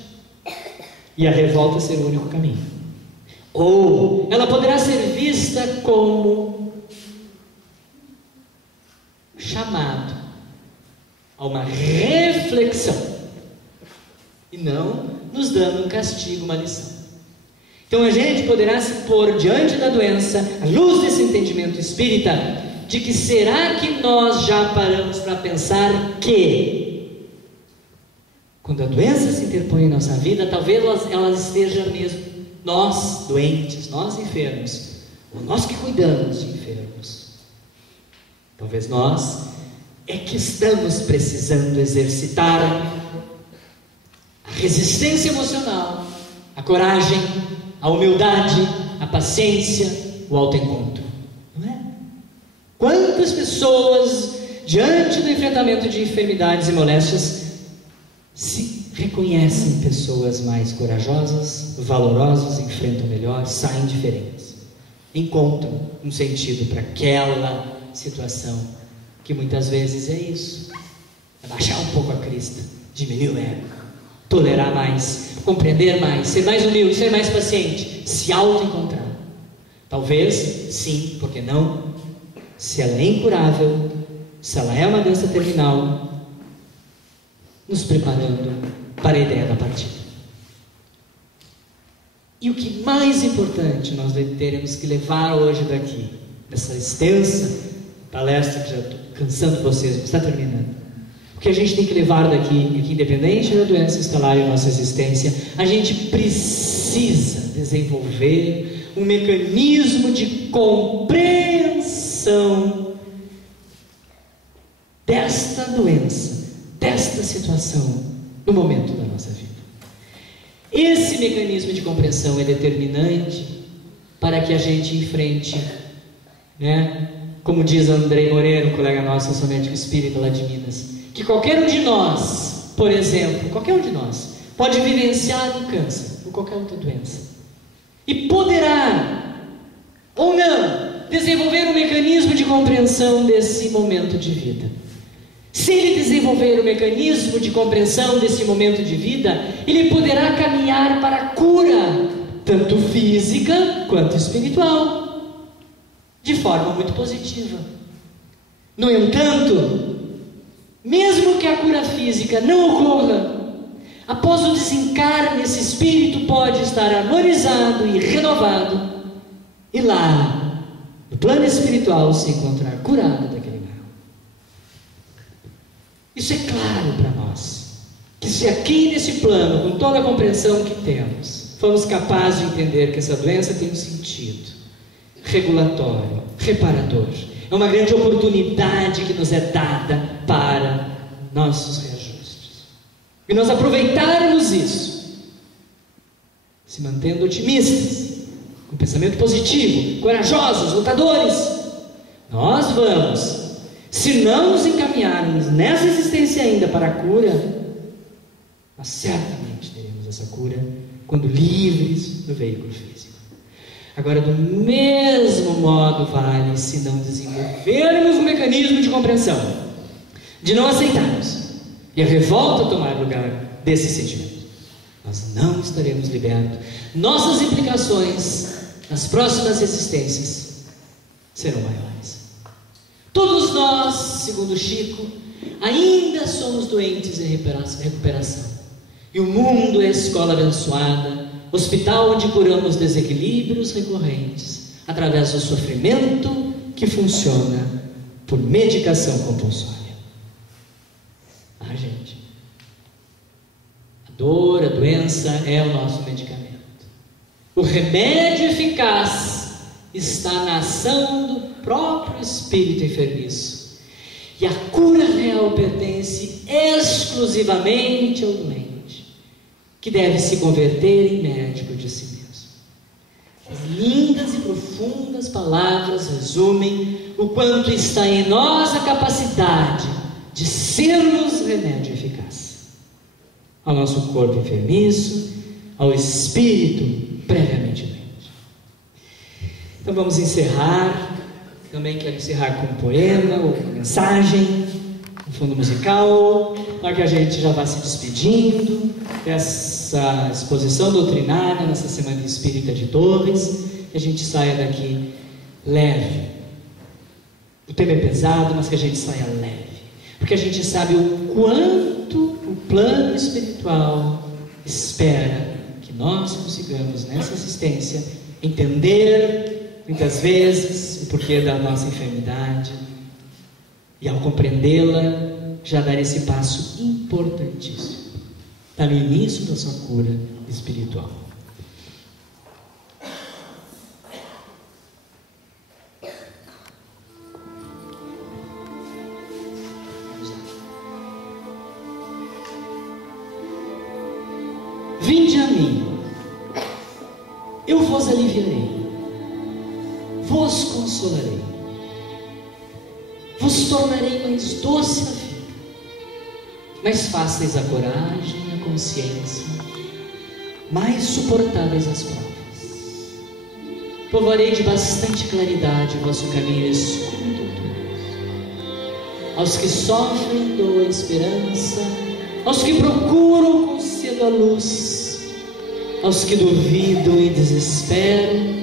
e a revolta ser o único caminho. Ou ela poderá ser vista como chamado a uma reflexão, e não nos dando um castigo, uma lição. Então a gente poderá se pôr diante da doença, à luz desse entendimento espírita, de que será que nós já paramos para pensar que, quando a doença se interpõe em nossa vida, talvez ela esteja mesmo nós doentes, nós enfermos, ou nós que cuidamos de enfermos. Talvez nós é que estamos precisando exercitar a resistência emocional, a coragem, a humildade, a paciência, o autoencontro. Não é? Quantas pessoas, diante do enfrentamento de enfermidades e moléstias, se reconhecem pessoas mais corajosas, valorosas, enfrentam melhor, saem diferentes, encontram um sentido para aquela situação, que muitas vezes é isso: abaixar um pouco a crista, diminuir o ego, tolerar mais, compreender mais, ser mais humilde, ser mais paciente, se auto-encontrar. Talvez, sim, por que não? Se ela é incurável, se ela é uma doença terminal, nos preparando para a ideia da partida. E o que mais importante nós teremos que levar hoje daqui, dessa extensa palestra, que já estou cansando vocês, mas está terminando. O que a gente tem que levar daqui é que, independente da doença instalar em nossa existência, a gente precisa desenvolver um mecanismo de compreensão desta doença, desta situação, no momento da nossa vida. Esse mecanismo de compreensão é determinante para que a gente enfrente, como diz Andrei Moreira, um colega nosso, eu sou médico espírita lá de Minas, que qualquer um de nós, por exemplo, qualquer um de nós, pode vivenciar um câncer ou qualquer outra doença, e poderá, ou não, desenvolver um mecanismo de compreensão desse momento de vida. Se ele desenvolver o mecanismo de compreensão desse momento de vida, ele poderá caminhar para a cura, tanto física quanto espiritual, de forma muito positiva. No entanto, mesmo que a cura física não ocorra, após o desencarne, esse espírito pode estar harmonizado e renovado, e lá, no plano espiritual, se encontrar curado daquele mal. Isso é claro para nós, que se aqui nesse plano, com toda a compreensão que temos, fomos capazes de entender que essa doença tem um sentido regulatório, reparador, é uma grande oportunidade que nos é dada para nossos reajustes, e nós aproveitarmos isso, se mantendo otimistas, com pensamento positivo, corajosos, lutadores, nós vamos, se não nos encaminharmos nessa existência ainda para a cura, nós certamente teremos essa cura quando livres do veículo físico. Agora, do mesmo modo vale se não desenvolvermos um mecanismo de compreensão, de não aceitarmos e a revolta tomar lugar desse sentimento. Nós não estaremos libertos. Nossas implicações nas próximas existências serão maiores. Todos nós, segundo Chico, ainda somos doentes em recuperação. E o mundo é escola abençoada, hospital onde curamos desequilíbrios recorrentes, através do sofrimento que funciona por medicação compulsória. Gente, a dor, a doença é o nosso medicamento. O remédio eficaz está na ação do próprio espírito enfermiço, e a cura real pertence exclusivamente ao doente, que deve se converter em médico de si mesmo. As lindas e profundas palavras resumem o quanto está em nós a capacidade de sermos remédio eficaz ao nosso corpo enfermiço, ao espírito previamente doente. Então vamos encerrar Também quero encerrar com um poema ou uma mensagem, um fundo musical, para que a gente já vá se despedindo dessa exposição doutrinária nessa Semana Espírita de Torres, que a gente saia daqui leve. O tema é pesado, mas que a gente saia leve, porque a gente sabe o quanto o plano espiritual espera que nós consigamos nessa assistência entender muitas vezes o porquê da nossa enfermidade e, ao compreendê-la, já dar esse passo importantíssimo para o início da sua cura espiritual. Vinde a mim, eu vos aliviarei, vos consolarei, vos tornarei mais doce a vida, mais fáceis a coragem e a consciência, mais suportáveis as provas. Povoarei de bastante claridade o vosso caminho escuro e tortuoso. Aos que sofrem dou a esperança, aos que procuram concedo a luz, aos que duvidam e desesperam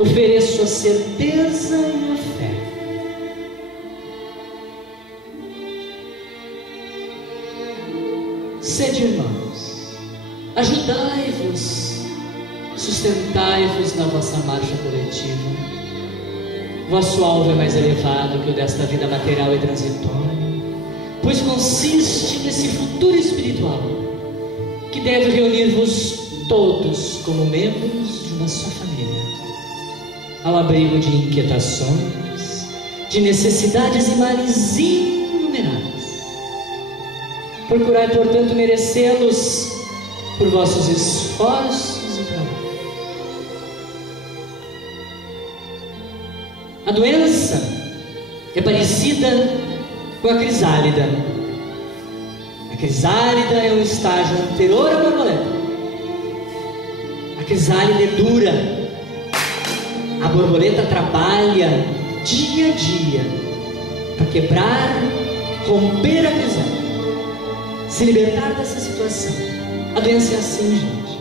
ofereço a certeza e a fé. Sede irmãos, ajudai-vos, sustentai-vos na vossa marcha coletiva. Vosso alvo é mais elevado que o desta vida material e transitória, pois consiste nesse futuro espiritual que deve reunir-vos todos como membros de uma só família, ao abrigo de inquietações, de necessidades e males inumeráveis. Procurai, portanto, merecê-los por vossos esforços e trabalho. A doença é parecida com a crisálida. A crisálida é um estágio anterior à borboleta. A crisálida é dura. A borboleta trabalha dia a dia para quebrar, romper a crisálida, se libertar dessa situação. A doença é assim, gente.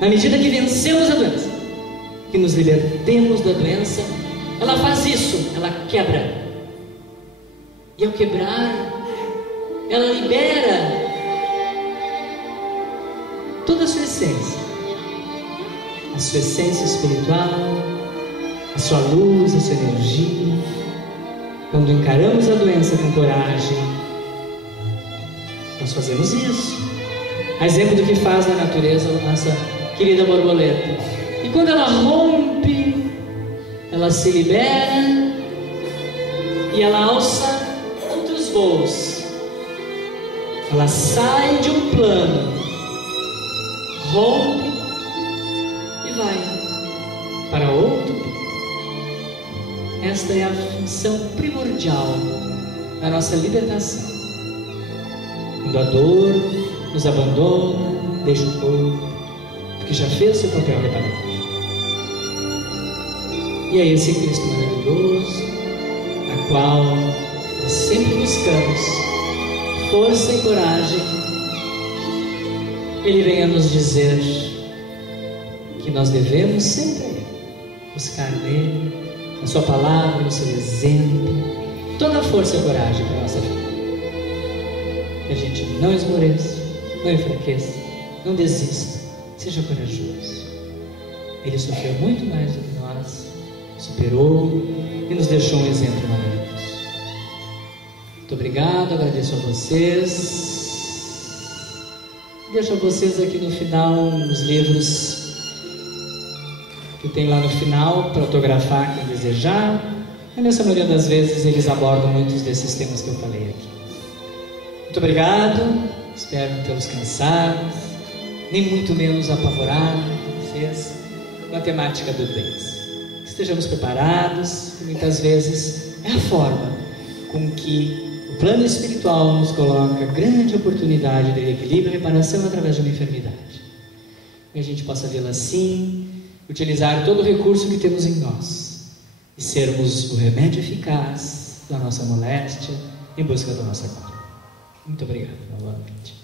Na medida que vencemos a doença, que nos libertemos da doença, ela faz isso, ela quebra. E ao quebrar, ela libera toda a sua essência espiritual, a sua luz, a sua energia. Quando encaramos a doença com coragem, nós fazemos isso. A exemplo do que faz na natureza a nossa querida borboleta. E quando ela rompe, ela se libera e ela alça outros voos. Ela sai de um plano, rompe e vai para outro plano. Esta é a função primordial da nossa libertação. Quando a dor nos abandona, deixa o corpo, porque já fez o seu papel reparador. E é esse Cristo maravilhoso, a qual nós sempre buscamos força e coragem. Ele vem a nos dizer que nós devemos sempre a Ele, buscar nele, na sua palavra, no seu exemplo, toda a força e coragem para a nossa vida. Que a gente não esmoreça, não enfraqueça, não desista, seja corajoso. Ele sofreu muito mais do que nós, superou e nos deixou um exemplo maravilhoso. Muito obrigado, agradeço a vocês. Deixo a vocês aqui no final uns livros que tem lá no final para autografar quem desejar. E nessa maioria das vezes eles abordam muitos desses temas que eu falei aqui. Muito obrigado, espero não tê-los cansados, nem muito menos apavorado vocês com a temática do doença. Estejamos preparados, e muitas vezes é a forma com que o plano espiritual nos coloca grande oportunidade de equilíbrio e reparação através de uma enfermidade. Que a gente possa vê-la assim, utilizar todo o recurso que temos em nós e sermos o remédio eficaz da nossa moléstia em busca da nossa cura. Muito obrigado novamente.